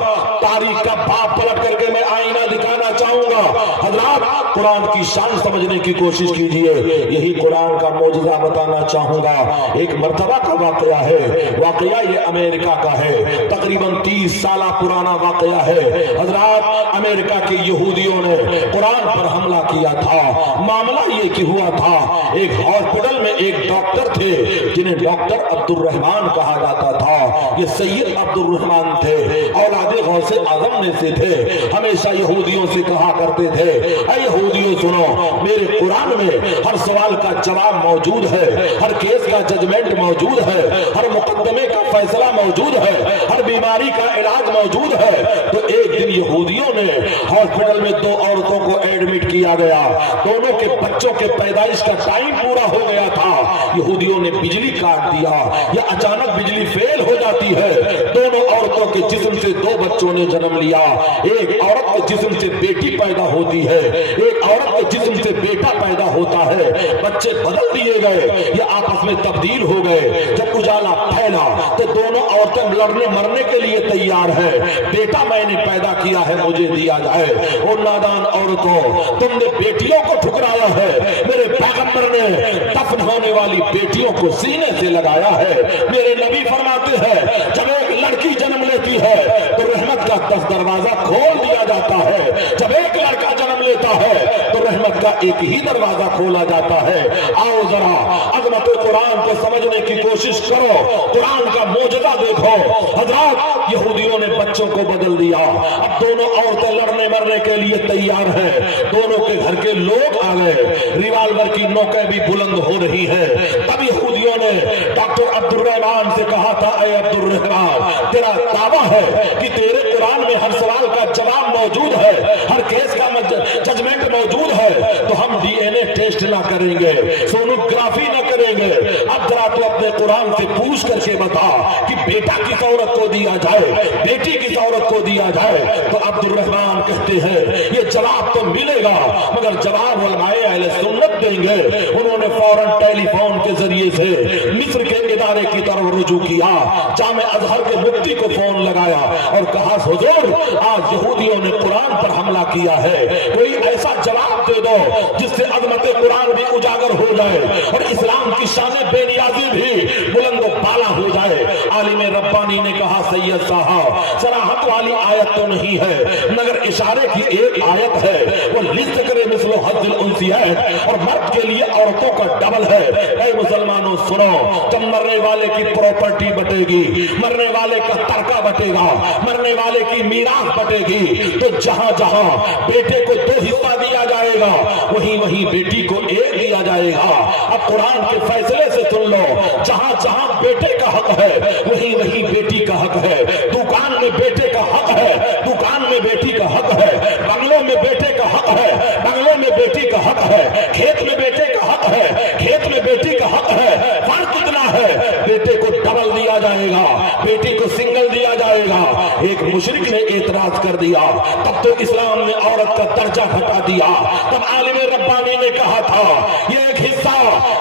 तारीख का बाप पलट करके मैं आईना दिखाना चाहूंगा। हजरात, कुरान की शान समझने की कोशिश कीजिए, यही कुरान का मौजूदा बताना चाहूंगा। एक मर्तबा का वाकया है, वाकया ये अमेरिका का है, तकरीबन 30 साल पुराना वाकया है। हजरात, अमेरिका के यहूदियों ने कुरान पर हमला किया था। मामला ये कि हुआ था, एक हॉस्पिटल में एक डॉक्टर थे जिन्हें डॉक्टर अब्दुल रहमान कहा जाता था। ये सैयद अब्दुल रहमान थे, औलादे गौसे आजम में से थे। हमेशा यहूदियों से कहा करते थे, ऐ यहूदियों सुनो, मेरे कुरान में हर सवाल का जवाब मौजूद है, हर केस का जजमेंट मौजूद है, हर मुकदमे का फैसला मौजूद है, हर बीमारी का इलाज मौजूद है। तो एक दिन यहूदियों ने हॉस्पिटल में 2 औरतों को एडमिट किया गया। दोनों के बच्चों के पैदाइश का टाइम पूरा हो गया था। यहूदियों ने बिजली काट दिया या अचानक बिजली फेल हो जाती है। दोनों औरतों के जिस्म से दो बच्चों ने जन्म लिया। एक औरत के जिस्म से बेटी पैदा होती है, एक औरत के जिस्म से बेटा पैदा होता है। बच्चे बदल दिए गए या आपस में तब्दील हो गए। जब उजाला फैला तो दोनों औरतें लड़ने मरने के लिए तैयार है। बेटा मैंने पैदा किया है, मुझे दिया जाए। और नादान औरतों, तुमने बेटियों को ठुकराया है। मेरे पैगंबर ने दफन होने वाली बेटियों को सीने से लगाया है। मेरे नबी फरमाते हैं जब एक लड़की जन्म लेती है तो रहमत का 10 दरवाजा खोल दिया जाता है। जब एक लड़का जन्म लेता है तो रहमत का एक ही दरवाजा खोला जाता है। आओ जरा अजमत कुरान को समझने की कोशिश करो, कुरान का मौजूदा देखो। हजरात, यहूदियों ने बच्चों को बदल दिया। अब दोनों औरतें लड़ने मरने के लिए तैयार हैं। दोनों के घर के लोग आ गए। रिवाल्वर की नोकें भी बुलंद हो रही है। तब यहूदियों ने डॉक्टर अब्दुल रहमान से कहा था, ऐ अब्दुल रहमान, तेरा दावा है कि तेरे कुरान में हर सवाल का जवाब मौजूद है, हर केस का जजमेंट मौजूद है, तो हम डीएनए टेस्ट ना करेंगे, सोनोग्राफी ना करेंगे। अब जरा तो अपने कुरान से पूछ करके बता कि बेटा किस औरत को दिया जाए, बेटी किस औरत को दिया जाए। तो अब्दुल रहमान कहते हैं ये जवाब तो मिलेगा, मगर जवाब उलमाए अहले सुन्नत देंगे। उन्होंने फौरन टेलीफोन के जरिए से मिस्र के इदारे की तरफ रुजू किया। जामे अजहर के मुफ्ती को फोन लगाया और कहा, हुजूर, आज यहूदियों ने कुरान पर हमला किया है, कोई ऐसा जवाब दे दो जिससे अजमत कुरान भी उजागर हो जाए और इस्लाम की शान बेनियाजी भी बुलंद बाला हो जाए। आलिम रब्बानी ने कहा, सैयद साहब, सराहत वाली आयत तो नहीं है, मगर इशारे की एक आयत है, वो लिस्ट करे मिसलो हज्जुल उनसियत, और मर्द के लिए औरतों का डबल है। ऐ मुसलमानों सुनो, जब मरने वाले की प्रॉपर्टी बटेगी, मरने वाले का तरका बटेगा, मरने वाले की मीरास बटेगी, तो जहां जहां बेटे को 2 हिस्सा दिया जाएगा, वहीं वहीं बेटी को 1 दिया जाएगा। अब कुरान के फैसले से सुन लो, जहां जहां बेटे का हक है, वहीं वहीं बेटी का हक है। दुकान में बेटे का हक है, दुकान में बेटी का हक है। बंगलों में बेटे का हक है, बंगलों में बेटी का हक है। खेत में बेटे का हक है, खेत में बेटी का हक है। फर्क कितना है, बेटे को डबल दिया जाएगा, बेटी को सिंगल दिया जाएगा। एक मुशरिक ने एतराज कर दिया, तब तो इस्लाम ने औरत का दर्जा घटा दिया। तब आलिम रब्बानी ने कहा था, ये एक हिस्सा,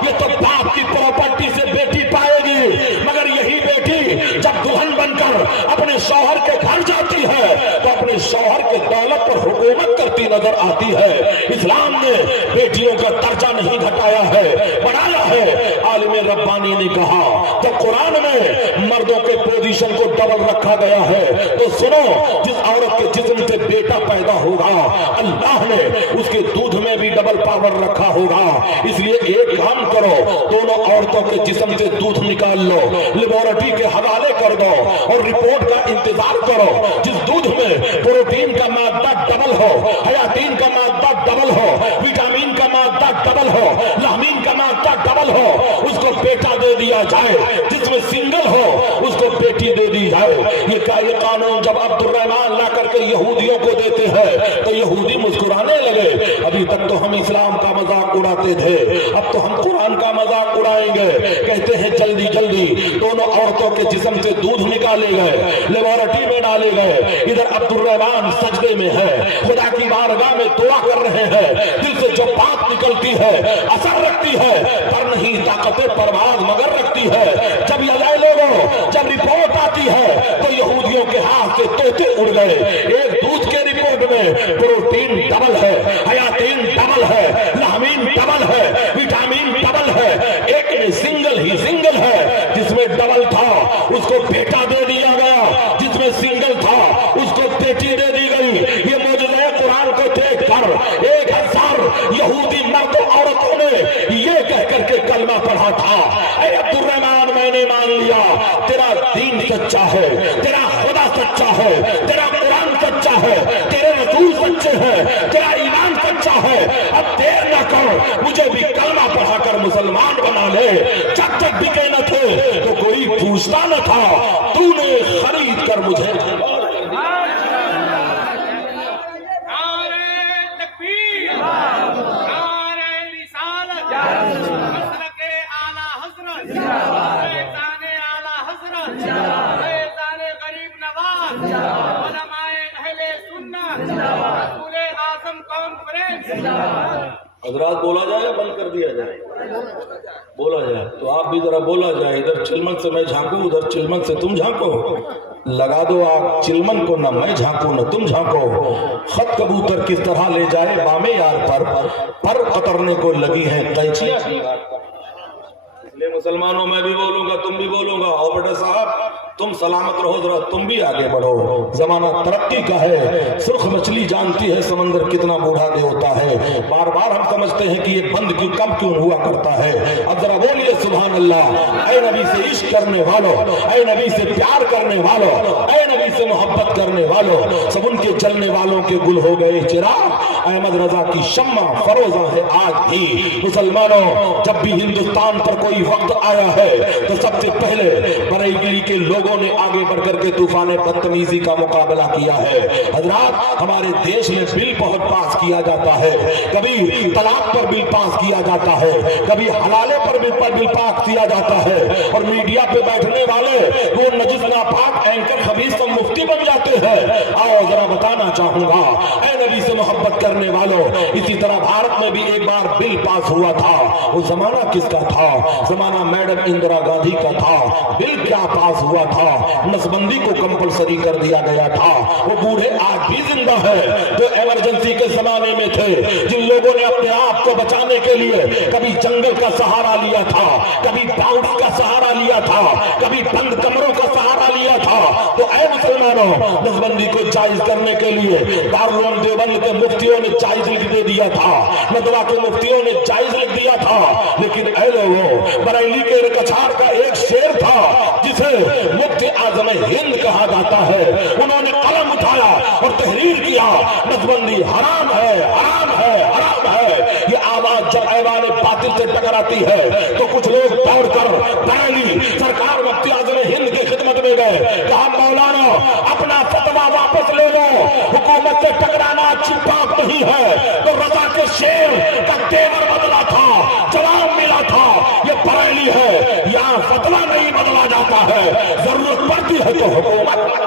ये तो बाप की प्रॉपर्टी से बेटी पाएगी, मगर यही बेटी जब दुल्हन बनकर अपने शौहर के घर जाती है तो अपने शौहर के दौलत पर हुकूमत करती नजर आती है। इस्लाम ने बेटियों का दर्जा नहीं घटाया है, बढ़ाया है। आलिम रब्बानी ने कहा, तो कुरान में मर्दों के पोजीशन को डबल रखा गया है, तो सुनो, जिस औरत के जिस्म से बेटा पैदा होगा, अल्लाह ने उसके दूध में भी डबल पावर रखा होगा। इसलिए एक काम करो, दोनों औरतों के जिस्म से दूध निकाल लो, लेबोरेटरी के हवाले कर दो और रिपोर्ट का इंतजार करो। जिस दूध में प्रोटीन का मादा डबल हो, हयातीन का मादा डबल हो, विटामिन का मादा डबल हो, लामीन का मादा डबल हो, उसको बेटा दे दिया जाए। जिसमें सिंगल हो, उसको बेटी दे दी जाए। ये कानून जब अब्दुल रहमान ला करके यहूदियों को देते हैं तो यहूदी मुस्कुराने लगे। अभी तक तो हम इस्लाम का मजाक उड़ाते थे, अब तो हम कुरान का मजाक उड़ाएंगे। कहते हैं जल्दी जल्दी दोनों औरतों के जिस्म से दूध निकाले गए, लेबोरेटरी में डाले गए। इधर अब्दुल रहमान सजदे में है, खुदा की बारगाह में दुआ कर रहे हैं। दिल से जो बात निकलती है असर रखती है, पर नहीं ताकतें परवाज मगर रखती है। जब ये लोगों, जब रिपोर्ट आती है तो यहूदियों के हाथ से तोते उड़ गए। एक दूध के रिपोर्ट में प्रोटीन डबल है, हयातीन डबल है, लामीन डबल है, विटामिन डबल है। एक में सिंगल ही सिंगल है, जिसमें डबल था उसको बेटा दे दिया गया, जिसमें सिंगल था उसको बेटी दे दी गई। ये मौजूदा कुरान को देखकर 1000 यहूदी मर्दों औरतों ने ये कह करके कलमा पढ़ा था, ऐ अब्दुल रहमान, मैंने मान लिया तेरा दीन सच्चा है, तेरा खुदा सच्चा है, तेरा कुरान सच्चा है, तेरे रसूल सच्चे हैं, तेरा ईमान सच्चा है। अब देर न कर, मुझे भी कलमा पढ़ाकर मुसलमान बना ले। जब तक बिके न थे तो कोई पूछता न था, तूने खरीद कर मुझे। حضرات بولا جائے یا بند کر دیا جائے؟ بولا جائے تو آپ بھی ذرا بولا جائے. ادھر چلمن سے میں جھانکوں, ادھر چلمن سے تم جھانکو. لگا دو آگ چلمن کو, نہ میں جھانکوں نہ تم جھانکو. خط کبوتر کس طرح لے جائے بام یار پر قطرنے کو لگی ہیں قینچیاں. اس لیے مسلمانوں میں بھی بولوں گا, تم بھی بولوں گا. اور بیٹا صاحب تم سلامت رہو, ذرا تم بھی آگے بڑھو. زمانہ ترقی کا ہے, سرخ مچھلی جانتی ہے سمندر کتنا بوڑھا دے ہوتا ہے. بار بار ہم سمجھتے ہیں کہ یہ بند کیوں کم کیوں ہوا کرتا ہے. اب ذرا بولیے سبحان اللہ. اے نبی سے عشق کرنے والوں, اے نبی سے پیار کرنے والوں, اے نبی سے محبت کرنے والوں, سب ان کے چلنے والوں کے گل ہو گئے چراغ. احمد رضا کی شمع فروزہ ہے آج بھی. مسلمانوں جب بھی ہندوستان پر کوئی وقت آیا ہے تو سب سے پہلے بریلی کے لوگوں نے آگے بڑھ کر کے طوفان بدتمیزی کا مقابلہ کیا ہے. حضرات ہمارے دیش میں بل بہت پاس کیا جاتا ہے, کبھی طلاق پر بل پاس کیا جاتا ہے, کبھی حلالے پر بل پاس کیا جاتا ہے, اور میڈیا پہ بیٹھنے والے وہ نجس ناپاک اینکر خبیث سب مفتی بن جاتے ہیں. آؤ ذرا بتانا چاہوں گا اے نبی سے محبت کرنے والوں, اسی طرح بھارت میں بھی ایک بار بل پاس ہوا تھا. وہ زمانہ کس کا تھا؟ زمانہ میڈم اندرا گاندھی کا تھا. بل کیا پاس ہوا تھا؟ نسبندی کو کمپلسری کر دیا گیا تھا. وہ بوڑھے آج بھی زندہ ہے جو ایمرجنسی کے زمانے میں تھے, جن لوگوں نے اپنے آپ کو بچانے کے لیے کبھی جنگل کا سہارا لیا تھا, کبھی باؤڈی کا سہارا لیا تھا, کبھی بند کمروں کا سہارا لیا تھا. تو اے مسلمانوں, نسبندی کو جائز کرنے کے لیے دارالعلوم دیوبند کے مفتیوں نے جائز لکھ دے دیا تھا, ندوہ کے مفتیوں نے جائز لکھ دیا تھا. لیکن اے لوگوں, بریلی کے کچھار کا ایک شعر تھا جسے مفتی اعظم ہند کہا جاتا ہے. انہوں نے قلم اٹھایا اور تحریر کیا, نسبندی حرام ہے, حرام ہے, حرام ہے. یہ آواز جب ایوان باطل سے ٹکراتی ہے تو کچھ لوگ دوڑ کر بریلی سرکار مفتی اعظم ہند کی خدمت میں گئے, کہا مولانا اپنا فتویٰ واپس لے لو, حکومت سے ٹکرانا اچھی بات نہیں ہے. تو رضا کے شیر کا تیور بدلا تھا, جواب ملا تھا, یہ بریلی ہے, یہاں فتویٰ نہیں بدلا جاتا ہے, ضرورت پڑتی ہے تو حکومت.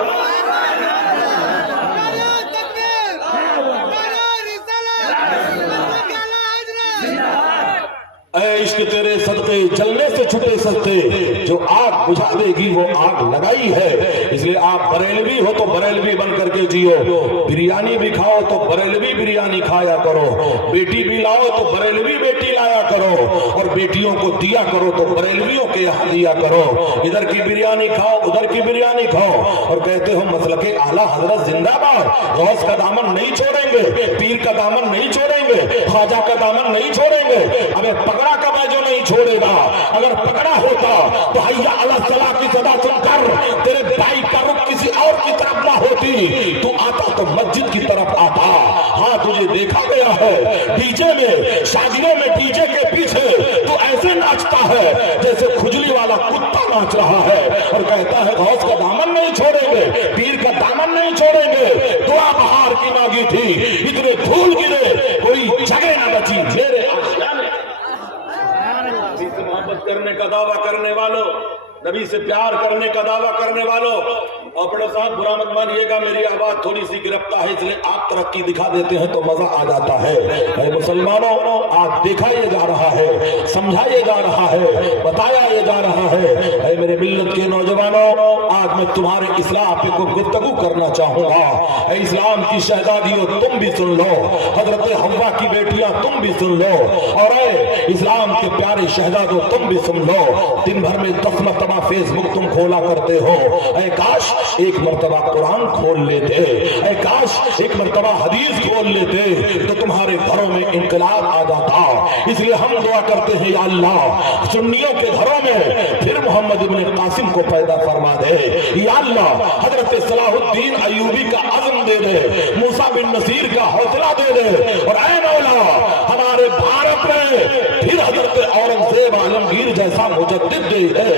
اے عشق تیرے صدقے جلنے سے چھٹے سستے, جو آگ بجھا دے گی وہ آگ لگائی ہے. اس لیے آپ بریلوی ہو تو بریلوی بن کر کے جیو, بریانی بھی کھاؤ تو بریلوی بریانی کھایا کرو, بیٹی بھی لاؤ تو بریلوی بیٹی لایا کرو, اور بیٹیوں کو دیا کرو تو بریلویوں کے یہاں دیا کرو. ادھر کی بریانی کھاؤ ادھر کی بریانی کھاؤ, اور کہتے ہو مسلک اعلیٰ حضرت زندہ باد, غوث کا دامن نہیں چھوڑیں گے, پیر کا دامن نہیں چھوڑیں گے, خواجہ کا دامن نہیں چھوڑیں گے. ہمیں پکڑا کب ہے جو نہیں چھوڑے گا. اگر پکڑا ہوتا تو حیا علی الصلاۃ کی صدا سن کر تیرے بھائی کا رخ کسی اور کی طرف نہ ہوتی, تو آتا تو مسجد کی طرف آتا. ہاں تجھے دیکھا گیا ہے ڈی جے میں, شادیوں میں ڈی جے کے پیچھے تو ایسے ناچتا ہے جیسے کھجلی والا کتا ناچ رہا ہے, اور کہتا ہے غوث کا دامن نہیں چھوڑیں گے, پیر کا دامن نہیں چھوڑیں گے. دعا بہار کی مانگی تھی, اتنے دھول گرے کوئی جگہ نہ بچی. میرے محبت کرنے کا دعویٰ کرنے والوں, نبی سے پیار کرنے کا دعویٰ کرنے والوں, اور بڑے صاحب برا مت مانیے گا, میری آواز تھوڑی سی گرفتہ ہے اس لیے آپ ترقی دکھا دیتے ہیں تو مزہ آ جاتا ہے. اے مسلمانوں, آپ دکھائے جا رہا ہے, سمجھائے جا رہا ہے, بتایا یہ جا رہا ہے. اے میرے ملت کے نوجوانوں, آج میں تمہارے اصلاح پہ کو گفتگو کرنا چاہوں گا. اے اسلام کی شہزادیوں تم بھی سن لو, حضرت حوا کی بیٹیاں تم بھی سن لو, اور اے اسلام کے پیارے شہزادوں تم بھی سن لو. دن بھر میں 10 مرتبہ فیس بک تم کھولا کرتے ہو, اے کاش ایک مرتبہ قرآن کھول لیتے, اے کاش ایک مرتبہ حدیث کھول لیتے تو تمہارے گھروں میں انقلاب آ جاتا. اس لیے ہم دعا کرتے ہیں یا اللہ سنیوں کے گھروں میں پھر محمد ابن قاسم کو پیدا فرما دے. یا اللہ حضرت صلاح الدین ایوبی کا عزم دے دے, موسیٰ بن نصیر کا حوصلہ دے دے, اور اے مولا ہمارے بھارت میں پھر حضرت اورنگزیب عالمگیر جیسا مجدد دے دے.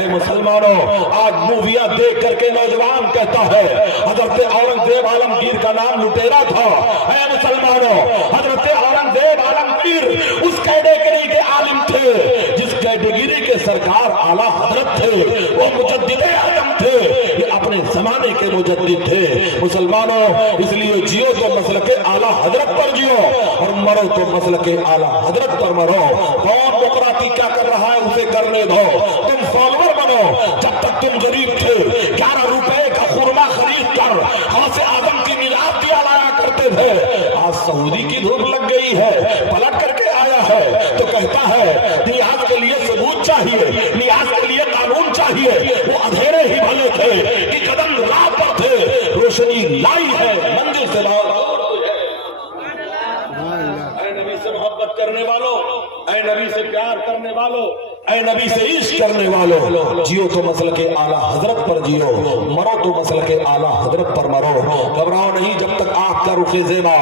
اے مسلمانوں, آج موویاں دیکھ کر کے نوجوان کہتا ہے حضرت اورنگزیب عالمگیر کا نام لٹیرا تھا. اے مسلمانوں, حضرت اورنگزیب عالمگیر اس کیٹیگری کے عالم تھے جس کیٹیگری کے سرکار اعلیٰ حضرت تھے, وہ مجدد اعظم تھے. یہ اپنے अपने जमाने के मुजद्दिद थे। मुसलमानों, इसलिए जियो तो मसलके आला हजरत पर जियो और मरो तो मसलके आला हजरत पर मरो। कौन मुकराती क्या कर रहा है उसे करने दो, तुम फॉलोअर बनो। जब तक तुम गरीब थे 11 रुपए का खुरमा खरीद कर गौसे आजम की मिलाद दिया लाया करते थे। आज सऊदी की धूप लग गई है, पलट करके आया है तो कहता है नियाज के लिए सबूत चाहिए, नियाज के लिए कानून चाहिए। वो अंधेरे ही भले थे कि कदम राह पर थे, रोशनी लाई है मंजिल से नबी से मोहब्बत करने वालों, ऐ नबी से प्यार करने वालों, ऐ नबी से इश्क करने वालों, जियो तो मसल के आला हजरत पर जियो, मरो तो मसल के आला हजरत पर मरो। घबराओ नहीं, जब तक आँख का रुखे ज़ेबा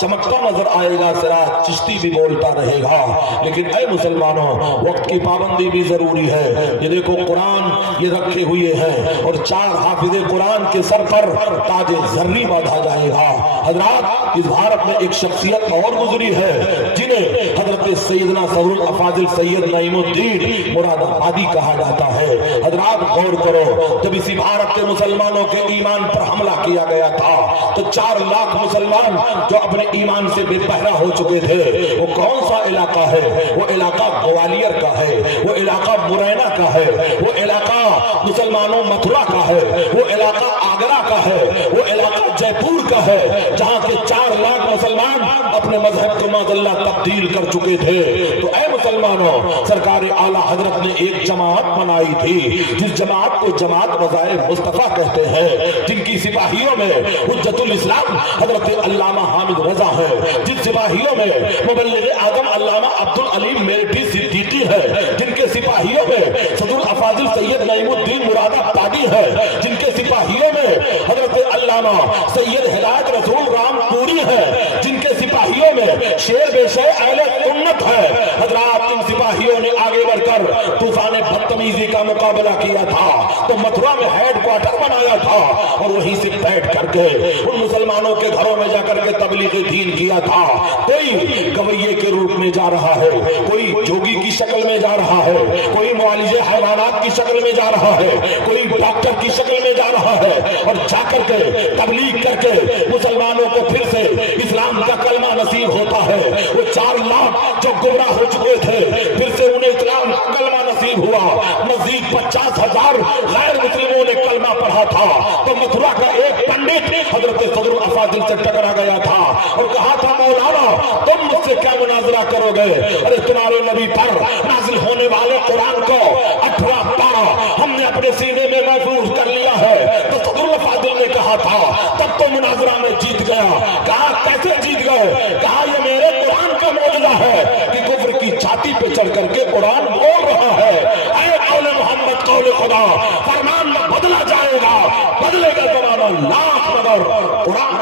चमकता नजर आएगा सिराज चिश्ती भी बोलता रहेगा। लेकिन ऐ मुसलमानों, वक्त की पाबंदी भी जरूरी है। ये देखो कुरान ये रखे हुए हैं और 4 हाफिज़े कुरान के सर पर ताजे जर्री बांधा जाएगा। हजरात, इस भारत में एक शख्सियत और गुजरी है जिन्हें हजरत सैयदना सदरुल अफाजिल सैयद नईमुद्दीन मुरादाबादी कहा जाता है। हजरात गौर करो, जब इसी भारत के मुसलमानों के ईमान पर हमला किया गया था तो 4 लाख मुसलमान जो अपने ईमान से बेपहरा हो चुके थे। वो कौन सा इलाका है? वो इलाका ग्वालियर का है, वो इलाका मुरैना का है, वो इलाका मुसलमानों मथुरा का है, वो इलाका आगरा का है, वो इलाका जयपुर का है, जहाँ के 4 लाख मुसलमान अपने मजहब को माज़अल्लाह तब्दील कर चुके थे। तो ऐ मुसलमानों, सरकार आला हजरत ने एक जमात बनाई थी जिस जमात को जमात वज़ाए मुस्तफा कहते हैं, जिनकी सिपाहियों में हुज्जतुल इस्लाम हजरत अल्लामा हामिद रजा है, जिन सिपाहियों में मुबल्लिग आज़म अल्लामा अब्दुल अलीम मेरठी सिद्दीकी है, जिनके सिपाहियों में सदरुल अफाजिल सैयद नईमुद्दीन मुरादाबादी है, जिनके सिपाहियों में हजरत अल्लामा सैयद हिदायत रसूल रामपुरी है, जिनके सिपाहियों में शेर बेशे अहले सुन्नत है। हजरात, इन सिपाहियों ने आगे बढ़कर तूफान बदतमीजी का मुकाबला किया था तो मथुरा में हेड क्वार्टर बनाया था और वहीं से बैठ करके उन मुसलमानों के घरों में जाकर के तबलीग दीन किया था। कोई गवैये के रूप में जा रहा है, कोई जोगी की शक्ल में जा रहा है, कोई मुआलिजे हैवानात की शक्ल में जा रहा है, कोई डॉक्टर की शक्ल में जा रहा है और जाकर के तबलीग करके मुसलमानों को फिर से इस्लाम का कलमा नसीब होता है। वो 4 लाख जो गुमराह हो चुके थे फिर से उन्हें इस्लाम का कलमा नसीब हुआ। मजीद 50,000 गैर मुस्लिमों ने कलमा पढ़ा था तो मथुरा का एक पंडित हजरत सदरुल अफाजिल से टकरा गया था और कहा था, मौलाना तुम मुझसे क्या मुनाजरा करोगे? अरे तुम्हारे नबी पर नाजिल होने वाले कुरान को 18 पारा हमने अपने सीने में महफूज कर लिया है। तो सदरुल अफाजिल ने कहा था, तब तो मुनाजरा में जीत गया। कहा कैसे जीत गए? कहा ये मेरे कुरान का मौजूदा है कि कुफ्र की छाती पे चढ़ करके कुरान बोल रहा है, ऐ कौले मोहम्मद कौले खुदा, फरमान में बदला जाएगा, बदलेगा जमाना लाख मगर कुरान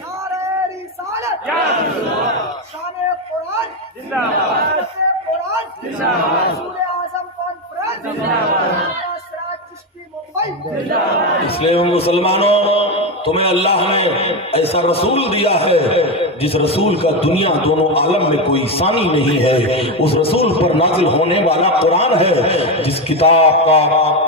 नारे रिसालत शान कुरान जिंदाबाद, कुरान जिंदाबाद, सूरे आजम कॉन्फ्रेंस जिंदाबाद, सिराज चिश्ती मुंबई। इसलिए मुसलमानों, तुम्हें अल्लाह ने ऐसा रसूल दिया है जिस रसूल का दुनिया दोनों आलम में कोई सानी नहीं है। उस रसूल पर नाजिल होने वाला कुरान है जिस किताब का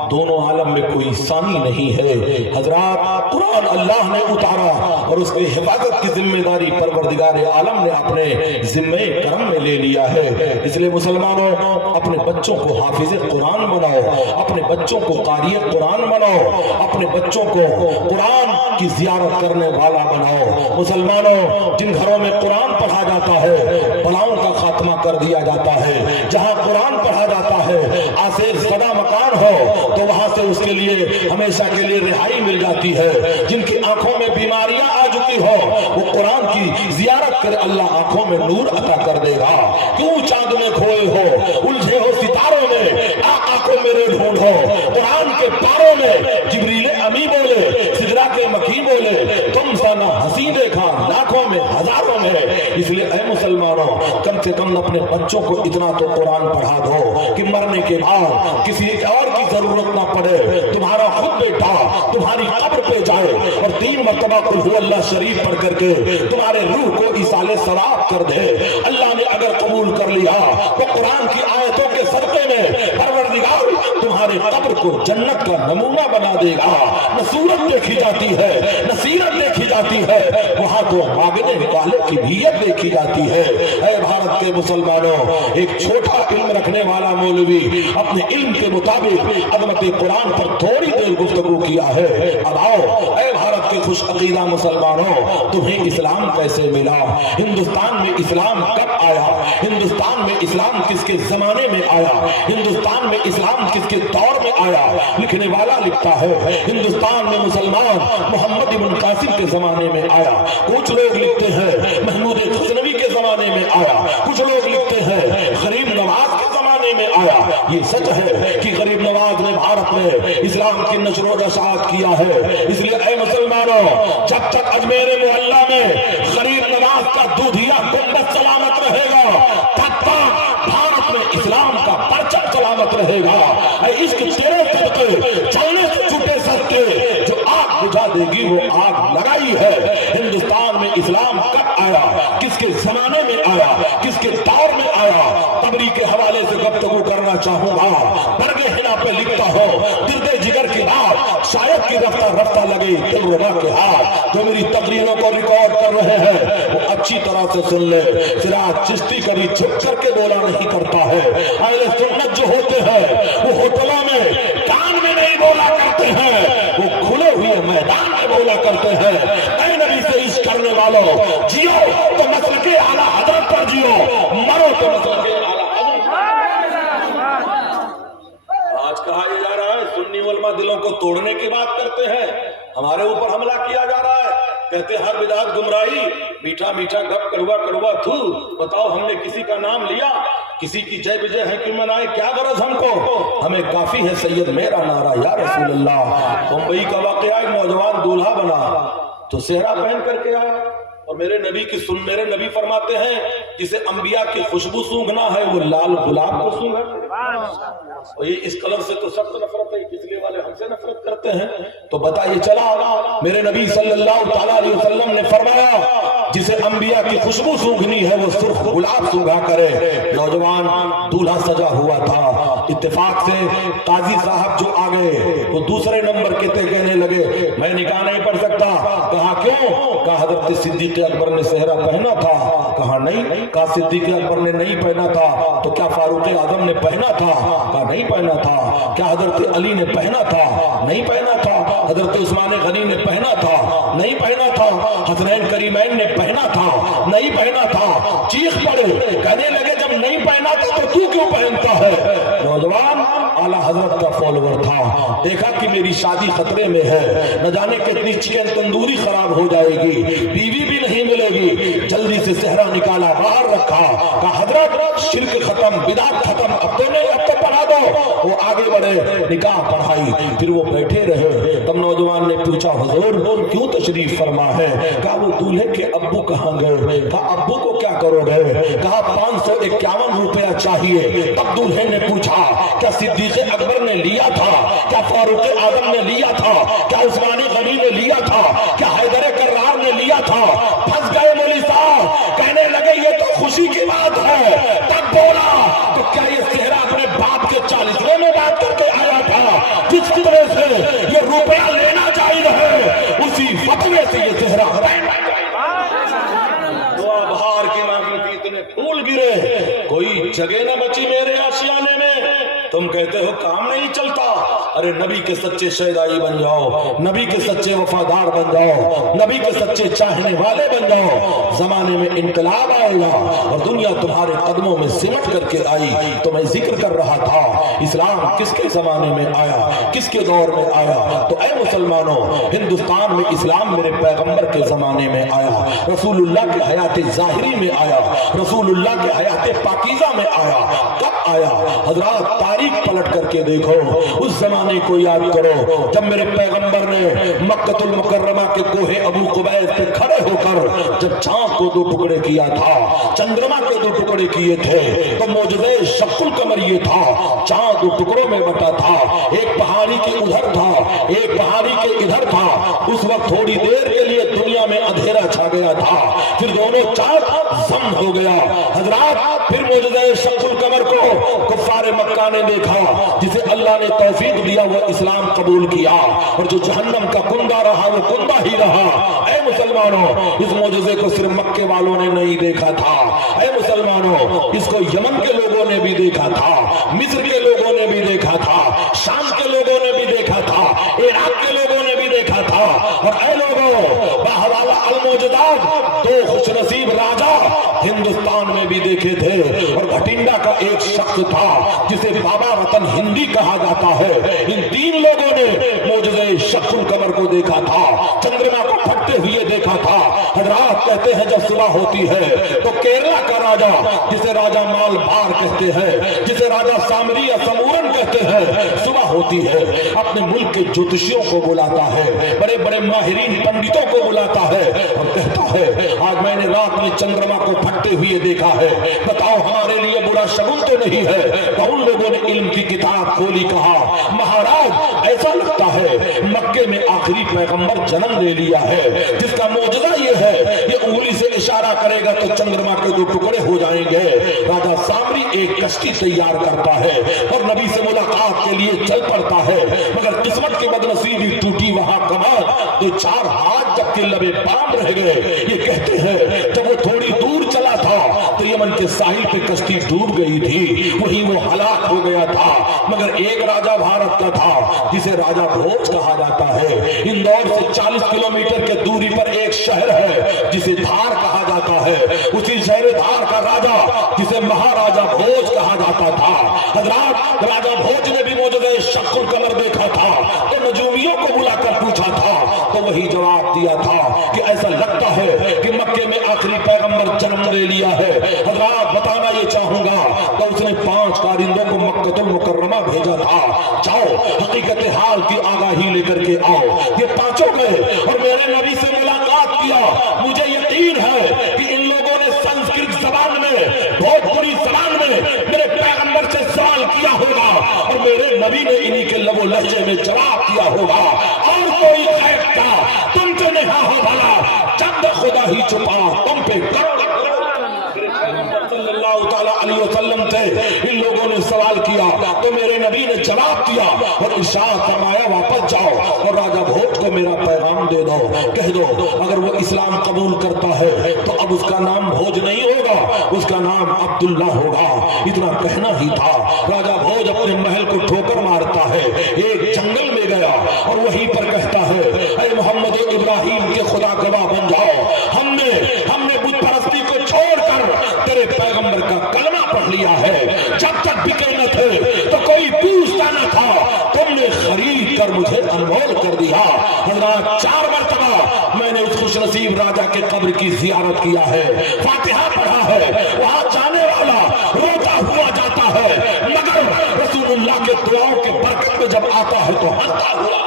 दोनों आलम में कोई सानी नहीं है। हजरात, कुरान अल्लाह ने उतारा और उसकी हिफाजत की जिम्मेदारी परवरदिगार आलम ने अपने जिम्मे करम में ले लिया है। इसलिए मुसलमानों, अपने बच्चों को हाफिज कुरान बनाओ, अपने बच्चों को कारी कुरान बनाओ, अपने बच्चों को कुरान की जियारत करने वाला बनाओ। मुसलमानों, जिन घरों में कुरान पढ़ा जाता है बलाओं का खात्मा कर दिया जाता है। जहां कुरान पढ़ा जाता है आसेर सदा मकान हो तो वहां से उसके लिए हमेशा के लिए रिहाई मिल जाती है। जिनकी आंखों में बीमारियां आ चुकी हो वो कुरान की जियारत कर अल्लाह आंखों में नूर अता कर देगा। क्यों चांद में खोए हो, उलझे हो सितारों में, आका को मेरे ढूंढो। कुरान के पारों में जिब्रील अमी बोले, सिदरा के मकी बोले, तुम सा ना हंसी देखा लाखों में हजारों में। इसलिए ऐ मुसलमानों, कम से कम अपने बच्चों को इतना तो कुरान पढ़ा दो कि मरने के बाद किसी और की जरूरत ना पड़े। तुम्हारा खुद बेटा तुम्हारी कब्र पे जाए और 3 मरतबा कुल हु अल्लाह शरीफ पढ़ करके तुम्हारे रूह को इसाले सराब कर दे। अल्लाह ने अगर कबूल कर लिया तो कुरान की आयतों के सदक़े में परवरदिगार तुम्हारे तुम्हारे कब्र को जन्नत का नमूना बना देगा। न सूरत देखी जाती है, न सीरत देखी जाती है, वहां तो मांगने वाले की नीयत देखी जाती है। ऐ भारत के मुसलमानों, एक छोटा इल्म रखने वाला मौलवी अपने इल्म के मुताबिक अज़मत कुरान पर थोड़ी देर गुफ्तगू किया है। अब आओ ऐ भारत के खुश अकीदा मुसलमानों, तुम्हें इस्लाम कैसे मिला? हिंदुस्तान में इस्लाम कब आया? हिंदुस्तान में इस्लाम किसके जमाने में आया? हिंदुस्तान में इस्लाम किसके दौर में आया? लिखने वाला लिखता है हिंदुस्तान में मुसलमान मोहम्मद इब्न कासिम के जमाने में आया। कुछ लोग लिखते हैं महमूद गजनवी के जमाने में आया, कुछ लोग लिखते हैं गरीब नवाज के जमाने में आया। ये सच है कि गरीब नवाज ने भारत में इस्लाम की नशर व नशात किया है। इसलिए ऐ मुसलमानों, जब तक अजमेर मोहल्ला में गरीब नवाज का दूधिया गुंबद सलामत रहेगा, तब तक भारत में इस्लाम का परचम सलामत रहेगा। इश्क तेरे सदके चलने से छूटे सदके, जो आग बुझा देगी वो आग लगाई है। हिंदुस्तान में इस्लाम कब आया? किसके जमाने में आया? किसके दौर में आया? तबरी के हवाले से गुफ्तगू करना चाहूंगा। बरगे हिना पे लिखता हो दिर्दे जिगर की बात, शायद की रफ्ता रफ्ता लगे दिलरुबा के हाथ। जो मेरी तकरीरों को रिकॉर्ड कर रहे हैं वो अच्छी तरह से सुन ले। सिराज चिश्ती कभी छुप करके बोला नहीं करता है। अहले सुन्नत जो होते हैं वो होटलों में कान में नहीं बोला करते हैं, वो खुले हुए मैदान में बोला करते हैं। ऐ नबी से इश्क करने वालों, जियो तो मसल के आला हजरत पर जियो, मरो तो मसल के आला हजरत। आज कहा यह जा रहा है सुन्नी उलमा दिलों को तोड़ने की बात करते हैं, हमारे ऊपर हमला किया जा रहा है। कहते हर बिदात गुमराही, मीठा मीठा गप कड़वा कड़वा थू। बताओ हमने किसी का नाम लिया, किसी की जय विजय है क्यों मनाए? क्या गरज हमको? हमें काफी है सैयद मेरा नारा या रसूल अल्लाह। मुंबई का वाकया, एक नौजवान दूल्हा बना तो सेहरा पहन करके आया और मेरे नबी फरमाते हैं जिसे अंबिया की खुशबू सूंघना है वो लाल गुलाब को सूंघा। और ये इस कलर से तो सख्त नफरत है, इसलिए वाले हमसे नफरत करते हैं। तो बताइए चला मेरे नबी सल्लल्लाहु अलैहि वसल्लम ने फरमाया जिसे अंबिया की खुशबू सूंघनी है वो सुर्ख गुलाब सूंघा करे। नौजवान दूल्हा सजा हुआ था, इत्तेफाक से काजी साहब जो आ गए वो दूसरे नंबर के थे, कहने लगे मैं निकाह नहीं पढ़ सकता। कहा क्यों? कहा हजरत सिद्दीक अकबर ने सेहरा पहना था। कहा नहीं। कहा सिद्दीक अकबर ने नहीं पहना था तो क्या फारूक आजम ने पहना था? कहा नहीं पहना था। क्या हजरत अली ने पहना था? नहीं पहना था। हजरत उस्मान गनी ने पहना था? नहीं पहना था। हसनैन करीमैन ने पहना था? नहीं पहना था। चीख पड़े, कहने लगे जब नहीं पहना था तो तू क्यों पहनता है? नौजवान आला हजरत का फॉलोवर था, देखा कि मेरी शादी खतरे में है, न जाने कितनी चिकन तंदूरी खराब हो जाएगी, बीवी भी नहीं मिलेगी। जल्दी से सेहरा निकाला, बाहर रखा। कहा हजरत शिर्क खत्म, बिदात खत्म, अब तो पढ़ा दो। वो आगे बढ़े, निकाह पढ़ाई, फिर वो बैठे रहे। तब नौजवान ने पूछा हुजूर क्यों तशरीफ फरमा है? कहा वो दूल्हे के अब्बू कहाँ गए? कहा अब्बू को क्या करोगे? कहा 551 रुपया चाहिए। तब दूल्हे ने पूछा क्या सिद्दीक अकबर ने लिया था? क्या फारूक आजम ने लिया था? क्या उस्मानी गनी ने लिया था? क्या हैदर कर्रार ने लिया था? फंस गए मौलवी साहब, कहने लगे ये तो खुशी की बात है। तब बोला तो क्या ये सेहरा अपने बाप के 40वें में बात करके आया था? जिस तरह से ये रुपया लेना चाहिए है उसी फतवे से ये सेहरा बाहर की मांगी थी, इतने फूल गिरे, कोई जगह न बची मेरे आशियाने में। तुम कहते हो काम नहीं चलता, अरे नबी के सच्चे शहदाई बन जाओ, नबी के सच्चे वफादार बन जाओ, नबी के सच्चे चाहने वाले बन जाओ। जमाने में इनकलाब आएगा और दुनिया तुम्हारे कदमों में सिमट करके आई। तो मैं जिक्र कर रहा था इस्लाम किसके जमाने में आया, किसके दौर में आया? तो ऐ मुसलमानों, हिंदुस्तान में इस्लाम मेरे पैगंबर के जमाने में आया, रसूलुल्लाह के हयात जाहिरी में आया, रसूलुल्लाह के हयात पाकीज़ा में आया। कब आया? हजरात तारीख पलट करके देखो, उस जमाने को याद करो जब मेरे पैगंबर ने मक्कतुल मुकर्रमा के कोहे अबू कुबैस पे खड़े होकर जब चांद को 2 टुकड़े किया था, चंद्रमा के 2 टुकड़े किए थे, तो मौजूदे शक्कुल कमर ये था, चांद 2 टुकड़ों में बटा था। एक पहाड़ी के उधर था, एक पहाड़ी के इधर था। उस वक्त थोड़ी देर के लिए दुनिया में अंधेरा छा गया था, फिर दोनों चांद जम हो गया। हजरात پھر معجزہ شق القمر کو کفار مکہ نے دیکھا، جسے اللہ نے توفیق دیا وہ اسلام قبول کیا، اور جو جہنم کا کندہ رہا وہ کندہ ہی رہا۔ اے مسلمانوں، اس معجزے کو صرف مکے والوں نے نہیں دیکھا تھا، اے مسلمانوں اس کو یمن کے لوگوں نے بھی دیکھا تھا، مصر کے لوگوں نے بھی دیکھا تھا، شام کے لوگوں نے بھی دیکھا تھا، عراق کے لوگوں نے بھی دیکھا تھا۔ اور اے لوگوں، بحوالہ الموجودات دو خوش نصیب راجہ ہندوستان میں بھی دیکھے تھے، اور بھٹنڈا کا ایک شخص تھا جسے بابا رتن ہندی کہا جاتا ہے۔ ان تین لوگوں نے معجزہ شق القمر کو دیکھا تھا، چندرما کو پھٹتے ہوئے دیکھا تھا۔ حضرات کہتے ہیں جب صبح ہوتی ہے تو کیرلا کا راجہ، جسے راجہ مال بھار کہتے ہیں، جسے راجہ سامری یا سمورن کہتے ہیں، صبح ہوتی ہے اپنے ملک کے جوتشیوں کو بلاتا ہے، بڑے بڑے ماہرین پنڈتوں کو بلاتا ہے، اور کہتا ہے آج میں نے رات میں چندرما کو پھٹتے ہوئے دیکھا ہے، بتاؤ ہمارے لیے برا شگن تو نہیں ہے؟ تو ان لوگوں نے علم کی کتاب کھولی، کہا مہاراج ایسا لگتا ہے مکے میں آخری پیغمبر جنم لے لیا ہے، جس کا معجزہ یہ ہے یہ انگلی سے اشارہ کرے گا تو چندرما کے دو ٹکڑے ہو جائیں گے۔ راجہ سامری ایک کشتی تیار کرتا ہے اور نبی سے ملاقات کے لیے چل پڑتا ہے، مگر قسمت کی بدنصیبی ٹوٹی وہاں کمان، تو چار ہاتھ جب کے لبے بام رہ گئے۔ یہ کہتے ہیں جب وہ تھوڑی دور چلا تھا تو یمن کے ساحل پہ کشتی ڈوب گئی تھی، وہیں وہ ہلاک ہو گیا تھا۔ مگر ایک راجہ بھارت کا تھا جسے راجہ بھوج کہا جاتا ہے۔ اندور سے 40 کلومیٹر کے دوری پر ایک شہر ہے جسے دھار کہا جاتا ہے، اسی شہر دھار کا راجہ جسے مہاراجہ بھوج کہا جاتا تھا۔ حضرات راجہ بھوج نے بھی معجزہ شق القمر دیکھا تھا، تو نجومیوں کو بلا کر پوچھا تھا تو وہی جواب دیا تھا کہ ایسا لگتا ہے کہ مکے میں آخری پیغمبر جنم لے لیا ہے۔ حضرات بتانا یہ چاہوں گا تو اس نے 5 کارندوں کو مکہ المکرمہ بھیجا تھا، جاؤ حقیقت حال کی آگاہی لے کر کے آؤ۔ یہ 5 گئے اور میرے نبی سے ملاقات کیا۔ مجھے یقین ہے کہ ان لوگوں نے سنسکرت زبان میں، بہت بری زبان میں میرے پیغمبر سے سوال کیا ہوگا، اور میرے نبی نے انہی کے لب و لہجے میں جواب دیا ہوگا۔ اور کوئی غیب کا تم سے نہا ہو بھلا، جب خدا ہی چھپا تم پہ صلی اللہ تعالیٰ علیہ وسلم سے ان لوگوں نے سوال کیا تو میرے نبی نے جواب دیا اور ارشاد فرمایا واپس جاؤ اور راجہ بھوج کو میرا پیغام دے دو، کہہ دو اگر وہ اسلام قبول کرتا ہے تو اب اس کا نام بھوج نہیں ہوگا، اس کا نام عبداللہ ہوگا۔ اتنا کہنا ہی تھا، راجہ بھوج اپنے محل کو ٹھوکر مارتا ہے، ایک جنگل میں گیا اور وہیں پر کہتا ہے اے محمد ابراہیم کے خدا گواہ بن جاؤ، ہم نے بت پرستی کو چھوڑ کر تیرے پیغمبر کا کلمہ پڑھ لیا ہے۔ جب تک بکے نہ تھے تو کوئی پوچھتا نہ تھا، تم نے خرید کر مجھے انمول کر دیا۔ حضرات 4 مرتبہ میں نے اس خوش نصیب راجہ کے قبر کی زیارت کیا ہے، فاتحہ پڑھا ہے، وہاں جانے والا روتا ہوا جاتا ہے، مگر رسول اللہ کے دعاؤں کے برکت میں جب آتا ہے تو ہنستا ہوا۔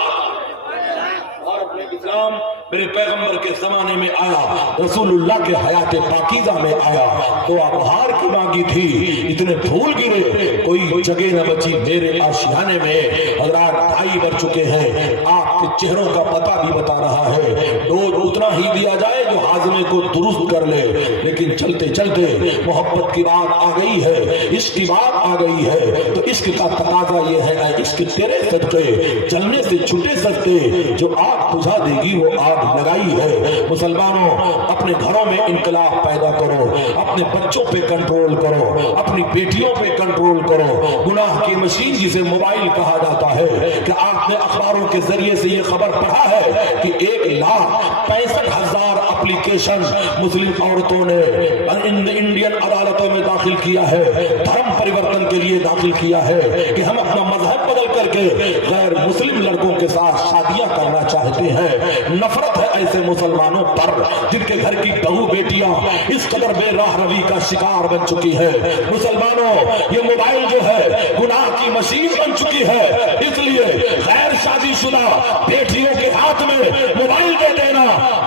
اسلام میرے پیغمبر کے زمانے میں آیا، رسول اللہ کے حیات پاکیزہ میں آیا، دعا بہار کی مانگی تھی، اتنے پھول گرے کوئی جگہ نہ بچی میرے آشیانے میں۔ حضرات 2.5 بج چکے ہیں، آپ کے چہروں کا پتہ بھی بتا رہا ہے، ڈوز اتنا ہی دیا جائے جو ہاضمے کو درست کر لے، لیکن چلتے چلتے محبت کی بات آ گئی ہے، عشق کی بات آ گئی ہے، تو عشق کا تقاضا یہ ہے اے عشق تیرے صدقے جلنے سے چھٹے سکتے، جو آگ بجھا دے گی وہ آگ لگائی ہے۔ مسلمانوں اپنے گھروں میں انقلاب پیدا کرو، اپنے بچوں پہ کنٹرول کرو، اپنی بیٹیوں پہ کنٹرول کرو۔ گناہ کی مشین جسے موبائل کہا جاتا ہے، کہ آپ نے اخباروں کے ذریعے سے یہ خبر پڑھا ہے کہ 1,65,000 اپلیکیشن مسلم عورتوں نے انڈین عدالتوں میں داخل کیا ہے، دھرم پریورتن کے لیے داخل کیا ہے کہ ہم اپنا مذہب بدل کر کے غیر مسلم لڑکوں کے ساتھ شادیاں کرنا چاہتے ہیں۔ نفرت ہے ایسے مسلمانوں پر جن کے گھر کی بہو بیٹیاں اس قدر بے راہ روی کا شکار بن چکی ہے۔ مسلمانوں یہ موبائل جو ہے گناہ کی مشین بن چکی ہے، اس لیے غیر شادی شدہ بیٹیوں کے ہاتھ میں موبائل دے دینا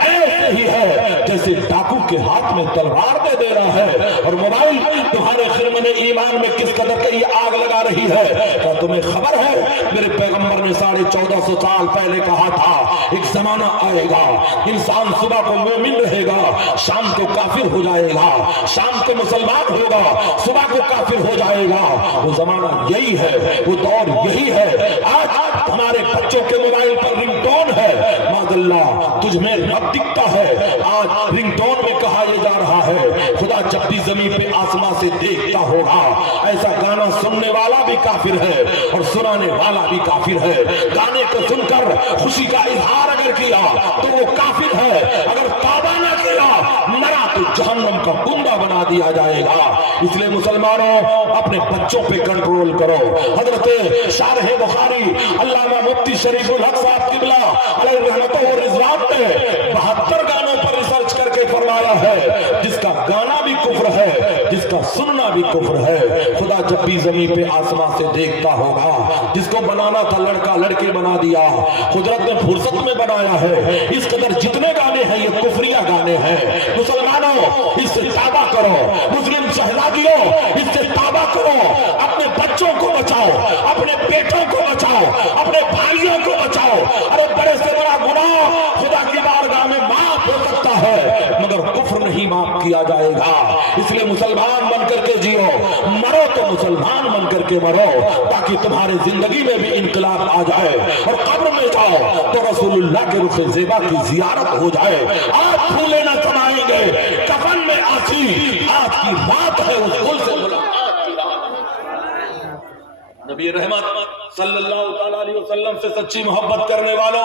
ایسے ہی ہے جیسے ऐसे डाकू के हाथ में तलवार दे रहा है और मोबाइल तुम्हारे खिरमने ईमान में किस कदर की आग लगा रही है। क्या तुम्हें खबर है मेरे पैगंबर ने 1450 साल पहले कहा था एक जमाना आएगा इंसान सुबह को मोमिन रहेगा, शाम को काफिर हो जाएगा, शाम को मुसलमान होगा, सुबह को काफिर हो जाएगा। वो जमाना यही है, वो दौर यही है। आज हमारे बच्चों के मोबाइल पर रिंगटोन है, मादल्ला तुझ में रब दिखता है। आज रिंगटोन में कहा यह जा रहा है खुदा जब भी जमीन पे आसमां से देखता होगा, ऐसा गाना सुनने वाला भी काफिर है और सुनाने वाला भी काफिर है। गाने को सुनकर खुशी का इजहार अगर किया तो वो काफिर है, अगर तौबा न किया मरा तो जहन्नम का कुंदा बना दिया जाएगा। इसलिए मुसलमानों अपने बच्चों पे कंट्रोल करो। हजरत शारह बुखारी अल्लामा मुफ्ती शरीफुल हक साहब किबला अलैहि रहमतुल्लाह व रिजवान ने 72 गानों पर रिसर्च करके फरमाया है जिसका गाना भी कुफ्र है, जिसका सुनना भी कुफ्र है। खुदा जब भी जमीन पे आसमां से देखता होगा, जिसको बनाना था लड़का लड़के बना दिया, कुदरत ने फुर्सत में बनाया है। इस कदर जितने गाने हैं ये कुफरिया गाने हैं। मुसलमानों इससे तौबा करो, मुस्लिम शहजादियों इससे तौबा करो, अपने बच्चों को बचाओ, अपने बेटों को बचाओ, अपने भाइयों को बचाओ। अरे बड़े से बड़ा गुनाह खुदा की बारगाह में माफ हो सकता है मगर कुफ्र नहीं माफ किया जाएगा। इसलिए मुसलमान बन करके जियो, मरो तो मुसलमान बन करके मरो ताकि तुम्हारे जिंदगी में भी इनकलाब आ जाए और कब्र में जाओ तो रसूलुल्लाह के रुख ज़ेबा की जियारत हो जाए। आज फूले न समाएंगे कफन में आसी, आज की रात है उस गुल से नबी रहमत सल्लल्लाहु ताला अलैहि वसल्लम से सच्ची मोहब्बत करने वालों,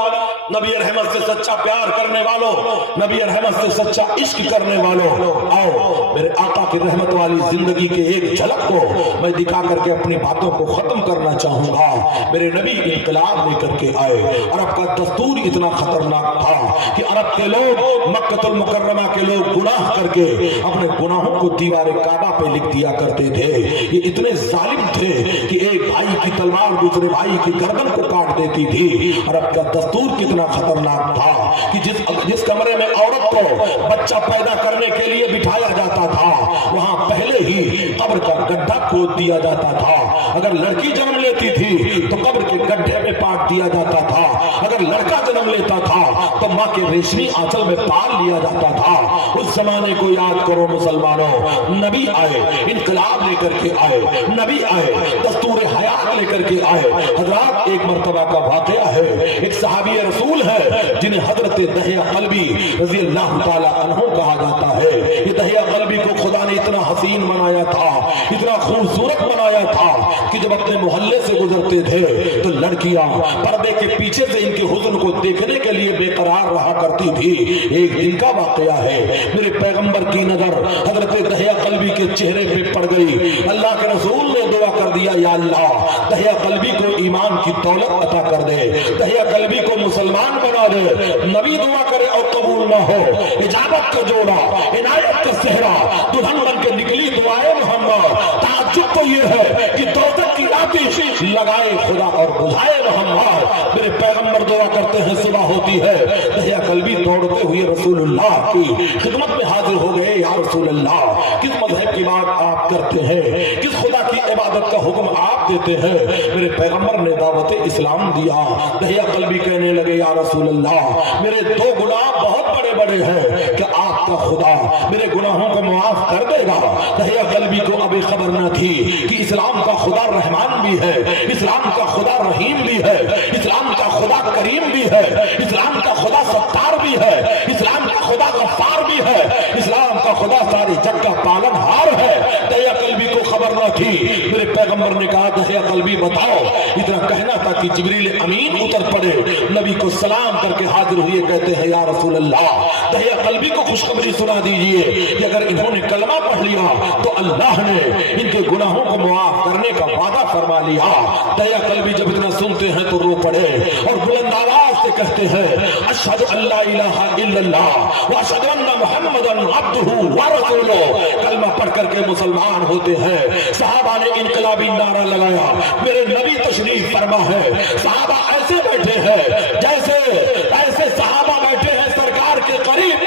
नबी रहमत से सच्चा प्यार करने वालों, नबी रहमत से सच्चा इश्क करने वालों, आओ मेरे आका की रहमत वाली जिंदगी के एक झलक को मैं दिखा करके अपनी बातों को खत्म करना चाहूंगा। मेरे नबी इनकलाब लेकर के आए। अरब का दस्तूर इतना खतरनाक था कि अरब के लोग मक्कतुल मुकर्रमा के लोग गुनाह करके अपने गुनाहों को दीवार काबा पे लिख दिया करते थे। ये इतने जालिम थे कि एक भाई की तलवार दूसरे भाई की गर्दन को काट देती थी। अरब का दस्तूर कितना खतरनाक था कि जिस कमरे में औरत को बच्चा पैदा करने के लिए बिठाया जाता था वहां पहले ही कब्र का गड्ढा खोद दिया जाता था। अगर लड़की जन्म लेती थी तो कब्र के गड्ढे में पाट दिया जाता था, अगर लड़का जन्म लेता था तो माँ के रेशमी आंचल में पाल लिया जाता था। उस जमाने को याद करो मुसलमानों, नबी आए, इनकलाब लेकर के आए, नबी आए, दस्तूर हयात लेकर के आए। हजरात एक मर्तबा का वाकया है, एक सहाबी रसूल है जिन्हें हजरत दहिया कल्बी रज़ी अल्लाह ताला अन्हु कहा जाता है। ये दहिया कल्बी को खुदा ने इतना हसीन बनाया था, इतना खूबसूरत बनाया था कि जब अपने मोहल्ले से गुजरते थे तो लड़कियां पर्दे के पीछे से इनके हुस्न को देखने के लिए बेकरार रहा करती थी। एक दिन का वाकया है, मेरे पैगंबर की नजर हजरत दहिया कल्बी के चेहरे पे पड़ गई। अल्लाह के रसूल ने दुआ कर दिया, या अल्लाह दहिया कल्बी को ईमान की दौलत अता कर दे, दहिया कल्बी को मुसलमान बना दे। नबी दुआ करे और कबूल ना हो, इजाबत का जोड़ा, इनायत का सेहरा, दुल्हन बन के निकली दुआए मोहम्मद। ताज्जुब तो ये है कि दोज़ख की आतिश लगाए खुदा और बुझाए मोहम्मद। मेरे पैगंबर दुआ करते हैं, सुबह होती है, दहिया कल्बी दौड़ते हुए रसूलुल्लाह की खिदमत में हाजिर हो गए। या रसूलुल्लाह, किस मजहब की बात आप करते हैं, किस खुदा की इबादत का हुक्म आप देते हैं? मेरे पैगंबर ने दावत इस्लाम दिया। दहिया कल्बी कहने लगे, या रसूलल्लाह, मेरे दो गुनाह बहुत बड़े बड़े हैं कि आपका खुदा मेरे गुनाहों को माफ कर देगा। दहिया कल्बी को अभी खबर न थी कि इस्लाम का खुदा रहमान भी है, इस्लाम का खुदा रहीम भी है, इस्लाम का खुदा करीम भी है, इस्लाम का खुदा सत्तार भी है, इस्लाम का खुदा गफ्फार भी है, इस्लाम का खुदा सारी जग का पालनहार है। दहिया कल्बी को खबर न थी। मेरे पैगंबर ने कहा, दहिया कल्बी बताओ। इतना कहना था कि जिब्रील अमीन उतर पड़े, नबी को सलाम करके हाजिर हुए, कहते हैं, या रसूल अल्लाह, दहिया कल्बी को खुशखबरी सुना दीजिए कि अगर इन्होंने कलमा पढ़ लिया तो अल्लाह ने इनके गुनाहों को मुआफ करने का वादा फरमा लिया। दहिया कल्बी जब इतना सुनते हैं तो रो पड़े और बुलंद आवाज से कहते हैं, अशहदु अल्ला इलाहा इल्लल्लाह व अशहदु अन्ना मुहम्मदन अब्दुहु व रसूलुहु। कलमा पढ़ करके मुसलमान होते हैं। सहाबा ने इनकलाबी नारा लगाया, मेरे नबी तशरीफ फरमा है। सहाबा ऐसे बैठे हैं जैसे सहाबा बैठे हैं सरकार के करीब,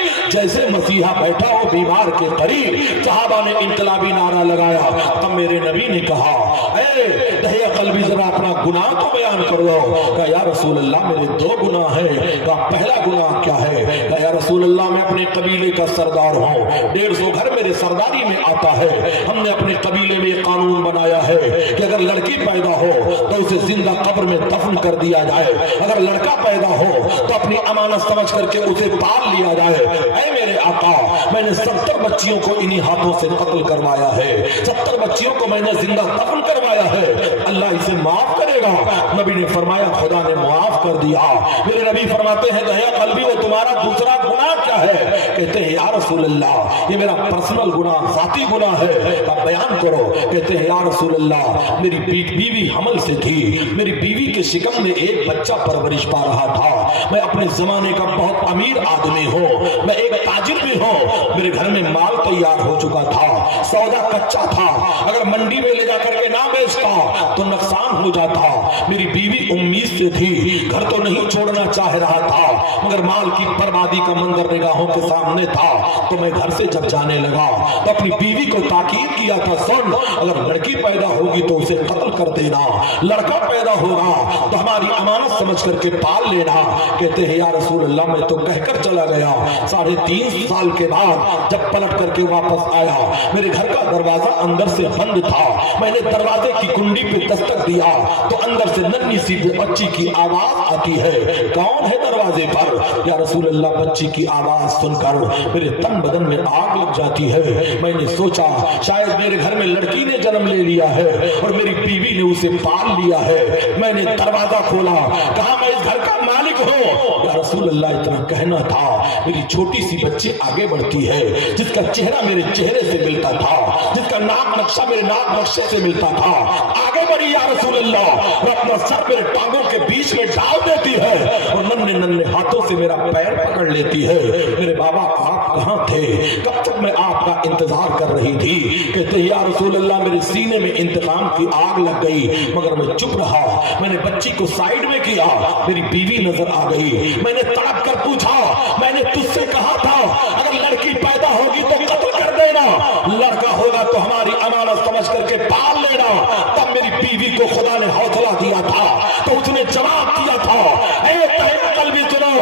जैसे मसीहा बैठा हो बीमार के करीब, सहाबा ने इनकलाबी नारा लगाया। तब मेरे नबी ने कहा, ए दहिया कल्बी जरा अपना गुनाह तो बयान कर लो। कहा या रसूल अल्लाह मेरे 2 गुनाह हैं। कहा पहला गुनाह क्या है? कहा या रसूल अल्लाह मैं अपने कबीले का सरदार हूँ, 150 घर मेरे सरदारी में आता है। हमने अपने कबीले में कानून बनाया है कि अगर लड़की पैदा हो तो उसे जिंदा कब्र में दफन कर दिया जाए, अगर लड़का पैदा हो तो अपनी अमानत समझ करके उसे पाल लिया जाए। ऐ मेरे आका, मैंने 70 बच्चियों को इन्हीं हाथों से कत्ल करवाया है, 70 बच्चियों को मैंने जिंदा दफन करवाया है, अल्लाह इसे माफ करेगा? नबी ने फरमाया खुदा ने माफ कर दिया। मेरे नबी फरमाते हैं दहिया कल्बी वो तुम्हारा दूसरा गुनाह क्या है? कहते हैं या रसूल अल्लाह ये मेरा पर्सनल गुनाह, जाती गुनाह है। आप बयान करो। कहते हैं या रसूल अल्लाह मेरी बीवी हमल से थी, मेरी बीवी के शिकम में एक बच्चा परवरिश पा रहा था। मैं अपने जमाने का बहुत अमीर आदमी हूँ, मैं एक ताजिर भी हूँ, मेरे घर में माल तैयार हो चुका था, सौदा कच्चा था, अगर मंडी में ले जाकर के ना बेचता तो नुकसान हो जाता। मेरी बीवी उम्मीद से थी, घर तो नहीं छोड़ना चाह रहा था, मगर माल की बर्बादी का मंजर निगाहों के सामने था। तो मैं घर से जब जाने लगा तो अपनी बीवी को ताकीद किया था, सुन अगर लड़की पैदा होगी तो उसे कत्ल कर देना, लड़का पैदा होगा तो हमारी अमानत समझ करके पाल लेना। कहते हैं या रसूल अल्लाह मैं तो कहकर चला गया। 3.5 साल के बाद जब पलट करके वापस आया, मेरे घर का दरवाजा अंदर से बंद था। मैंने दरवाजे की कुंडी पे दस्तक दिया तो अंदर से नन्ही सी बच्ची की आवाज आती है। कौन है दरवाजे पर? या रसूल अल्लाह बच्ची की आवाज सुनकर मेरे तन बदन में आग लग जाती है। मैंने सोचा शायद मेरे घर में लड़की ने जन्म ले लिया है और मेरी बीवी ने उसे पाल लिया है। मैंने दरवाजा खोला, कहा मैं इस घर का मालिक हूँ। या रसूल अल्लाह इतना कहना था, मेरी छोटी सी बच्ची आगे बढ़ती है, जिसका चेहरा मेरे चेहरे से मिलता था, जिसका नाक नक्शा मेरे नाक नक्शे से मिलता था, आगे बढ़ी या रसूल अल्लाह और अपना सर मेरे टांगों के बीच में डाल देती है और नन्हे नन्हे हाथों से मेरा पैर पकड़ लेती है। मेरे बाबा आप कहाँ थे? कब तक मैं आपका इंतजार कर रही थी? कहते या रसूल अल्लाह मेरे सीने में इंतकाम की आग लग गई, मगर मैं चुप रहा। मैंने बच्ची को साइड में किया, मेरी बीवी नजर आ गई। मैंने तड़प कर पूछा, मैंने तुझसे कहा था अगर लड़की पैदा होगी तो कत्ल कर देना, लड़का होगा तो हमारी अमानत समझ करके पाल लेना। तब मेरी बीवी को खुदा ने हौसला दिया था तो उसने जवाब दिया था, ऐ तहिया कल्बी सुनो,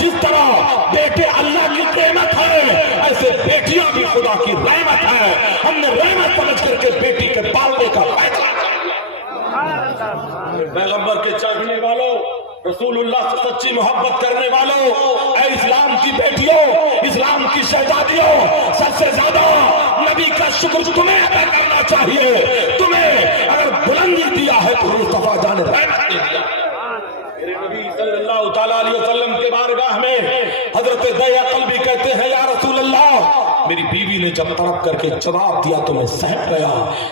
जिस तरह बेटे अल्लाह की नेमत है ऐसे बेटियां भी खुदा की रहमत है। हमने रहमत समझ करके बेटी के पालने का फैसला किया। पैगंबर के चाहने वालों, रसूलुल्लाह से सच्ची मोहब्बत करने वालों, ऐ इस्लाम की बेटियों, इस्लाम की शहजादियों, सबसे ज्यादा नबी का शुक्र तुम्हें अदा करना चाहिए। तुम्हें अगर बुलंदी दिया है तो मुस्तफा जाने रहमत दिया। मेरे नबी सल्लल्लाहु तआला अलैहि वसल्लम के बारगाह में हजरत दहिया कल्बी कहते हैं या रसूल अल्लाह मेरी बीवी ने जब तड़प करके जवाब दिया तो मैं सहम गया,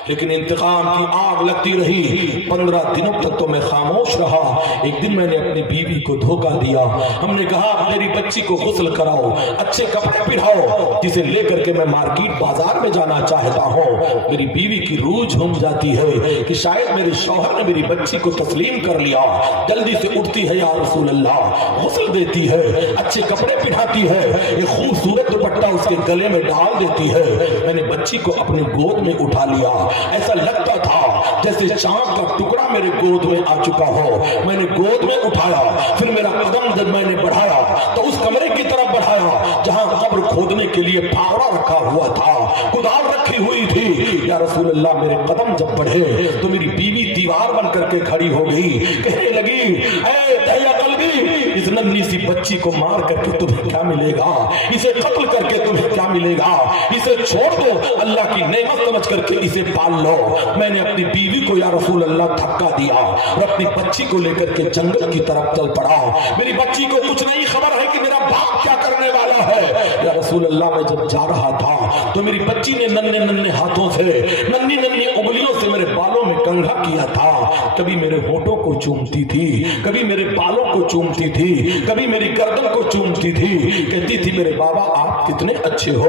लेकिन इंतकाम की आग लगती रही। 15 दिनों तक तो मैं खामोश रहा। एक दिन मैंने अपनी बीवी को धोखा दिया। हमने कहा मेरी बच्ची को गुस्ल कराओ, अच्छे कपड़े पहनाओ, जिसे लेकर के मैं मार्केट बाजार में जाना चाहता हूँ। मेरी बीवी की रूह झूम जाती है कि शायद मेरे शौहर ने मेरी बच्ची को तस्लीम कर लिया। जल्दी से उठती है या रसूल अल्लाह, गुस्ल देती है, अच्छे कपड़े पहनाती है, एक खूबसूरत दुपट्टा उसके गले में डाल देती है। मैंने बच्ची को अपनी गोद में उठा लिया। ऐसा लगता था जैसे चांद का टुकड़ा मेरे गोद में आ चुका हो। मैंने गोद में उठाया, फिर मेरा कदम जब मैंने बढ़ाया तो उस कमरे की तरफ बढ़ाया जहां कब्र खोदने के लिए फावड़ा रखा हुआ था, कुदाल रखी हुई थी। या रसूल अल्लाह मेरे कदम जब बढ़े तो मेरी बीवी दीवार बन करके खड़ी हो गई, कहने लगी ऐ दहिया कल्बी, इस नन्ही सी बच्ची को मार करके तुम्हें क्या मिलेगा? इसे कत्ल करके तुम्हें क्या मिलेगा? इसे छोड़ दो, अल्लाह की नेमत समझ करके इसे पाल लो। मैंने अपनी बीवी को या रसूल अल्लाह धक्का दिया और अपनी बच्ची को लेकर के जंगल की तरफ चल पड़ा। मेरी बच्ची को कुछ नहीं खबर है कि मेरा बाप क्या करने वाला है। या रसूल अल्लाह मैं जब जा रहा था तो मेरी बच्ची ने नन्हे नन्हे हाथों से, नन्ही नन्ही उंगलियों से मेरे बालों में कंघा किया था। कभी मेरे होठों को चूमती थी, कभी मेरे बालों को चूमती थी, कभी मेरी गर्दन को चूमती थी। कहती थी मेरे बाबा आप कितने अच्छे हो।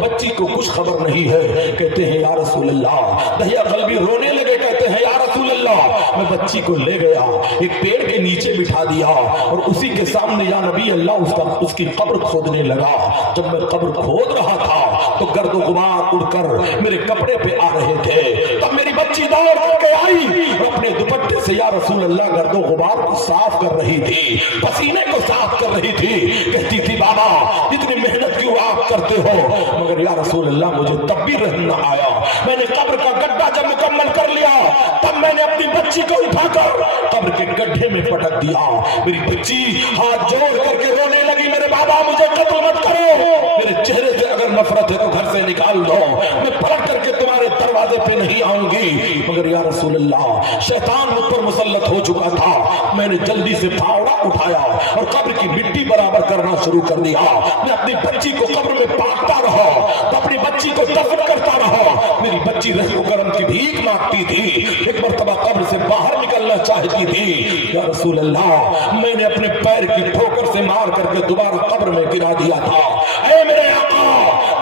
बच्ची को कुछ खबर नहीं है। कहते हैं या रसूल अल्लाह, दहिया कल्बी रोने लगे, कहते हैं या रसूल अल्लाह میں بچی کو لے گیا، ایک پیڑ کے نیچے بٹھا دیا اور اسی کے سامنے یا نبی اللہ اس کی قبر کھودنے لگا۔ جب میں قبر کھود رہا تھا تو گرد و غبار اڑ کر میرے کپڑے پہ آ رہے تھے۔ تب میری بچی دوڑ کر کے آئی اور اپنے دوپٹے سے یا رسول اللہ گرد و غبار کو صاف کر رہی تھی، پسینے کو صاف کر رہی تھی۔ کہتی تھی بابا اتنی محنت کیوں آپ کرتے ہو؟ مگر یا رسول اللہ مجھے تب بھی رحم نہ آیا۔ میں نے قبر کا گڈھا جب مکمل کر لیا تب میں نے اپنی بچی کو اٹھا کر قبر کے گڈھے میں پٹک دیا۔ میری بچی ہاتھ جوڑ کر کے رونے لگی، میرے بابا مجھے قتل مت کرو، میرے چہرے سے اگر نفرت ہے تو گھر سے نکال دو، میں پلٹ کر کے تمہارے دروازے پہ نہیں آؤں گی۔ مگر یا رسول اللہ شیطان مجھ پر مسلط ہو چکا تھا۔ میں نے جلدی سے پھاوڑا اٹھایا اور قبر کی مٹی برابر کرنا شروع کر دیا۔ میں اپنی بچی کو قبر میں پاکتا رہا، اپنی بچی کو دفن کرتا رہا۔ میری بچی رحم و کرم کی بھیک مانگتی تھی، ایک مرتبہ قبر سے باہر نکلنا چاہتی تھی۔ یا رسول اللہ میں نے اپنے پیر کی ٹھوکر سے مار کر کے دوبارہ قبر میں گرا دیا تھا۔ اے میرے آقا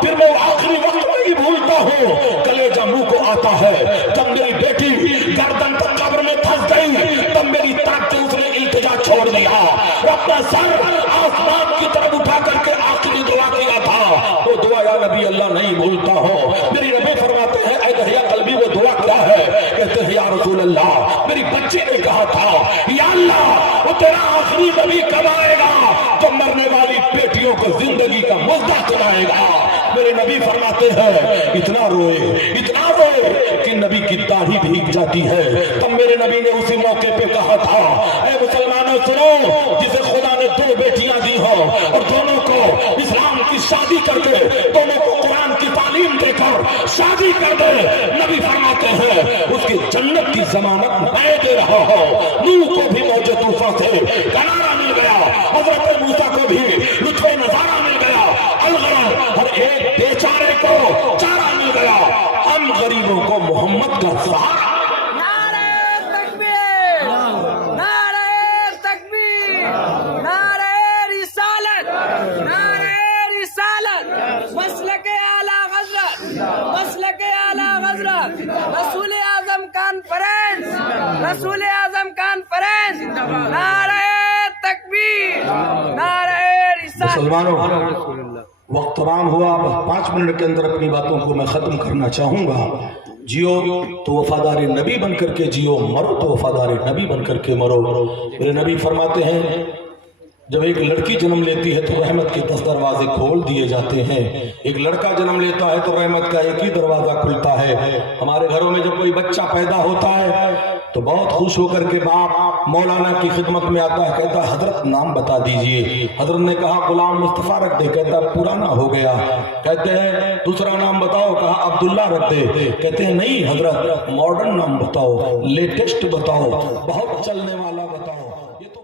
پھر میں آخری وقت میں ہی بھولتا ہوں، کلیجہ منہ کو آتا ہے۔ جب میری بیٹی گردن تک قبر میں پھنس گئی تب میری طرف سے اس نے التجا چھوڑ دیا اور اپنا سر آسمان کی طرف اٹھا کر کے آخری دعا کیا تھا۔ وہ دعا یا نبی اللہ نہیں بھولتا ہو۔ میری نبی فرماتے ہیں اے دہیا قلبی وہ دعا کیا ہے؟ کہتے ہیں یا رسول اللہ میری بچی نے کہا تھا یا اللہ وہ تیرا آخری نبی کب آئے گا جو مرنے والی بیٹیوں کو زندگی کا مزدہ سنائے گا؟ میرے نبی فرماتے ہیں اتنا روئے کہ نبی کی داڑھی بھیگ جاتی ہے۔ تب میرے نبی نے اسی موقع پہ کہا تھا اے مسلمانوں سنو، جسے خدا نے دو بیٹیاں دی ہو اور دونوں کو اسلام کی شادی کر کے دونوں کو قرآن کی تعلیم دے کر شادی کر دے، نبی فرماتے ہیں اس کی جنت کی ضمانت میں دے رہا ہوں۔ نوح کو بھی موج طوفان سے کنارہ مل گیا، حضرت موسیٰ کو بھی لطف نظارہ مل گیا، الغرض ہر ایک بیچارے کو چارہ مل گیا، ہم غریبوں کو محمد کا سہارا۔ نعرہ تکبیر، نعرہ تکبیر، نعرہ رسالت، نعرہ رسالت، مسلک اعلیٰ حضرت، مسلک اعلیٰ حضرت، رسول اعظم کانفرنس، رسول اعظم کانفرنس، نعرہ تکبیر، نعرہ رسالت۔ مسلمانوں وقت تمام ہوا، اب 5 منٹ کے اندر اپنی باتوں کو میں ختم کرنا چاہوں گا۔ جیو تو وفادار نبی بن کر کے جیو، مرو تو وفادار نبی بن کر کے مرو۔ میرے نبی فرماتے ہیں جب ایک لڑکی جنم لیتی ہے تو رحمت کے 10 دروازے کھول دیے جاتے ہیں، ایک لڑکا جنم لیتا ہے تو رحمت کا ایک ہی دروازہ کھلتا ہے۔ ہمارے گھروں میں جب کوئی بچہ پیدا ہوتا ہے تو بہت خوش ہو کر کے باپ مولانا کی خدمت میں آتا ہے، کہتا ہے حضرت نام بتا دیجئے۔ حضرت نے کہا غلام مصطفیٰ رکھ دے، کہتا ہے پرانا ہو گیا۔ کہتے ہیں دوسرا نام بتاؤ، کہا عبداللہ رکھ دے، کہتے ہیں نہیں حضرت ماڈرن نام بتاؤ، لیٹسٹ بتاؤ، بہت چلنے والا بتاؤ۔ یہ تو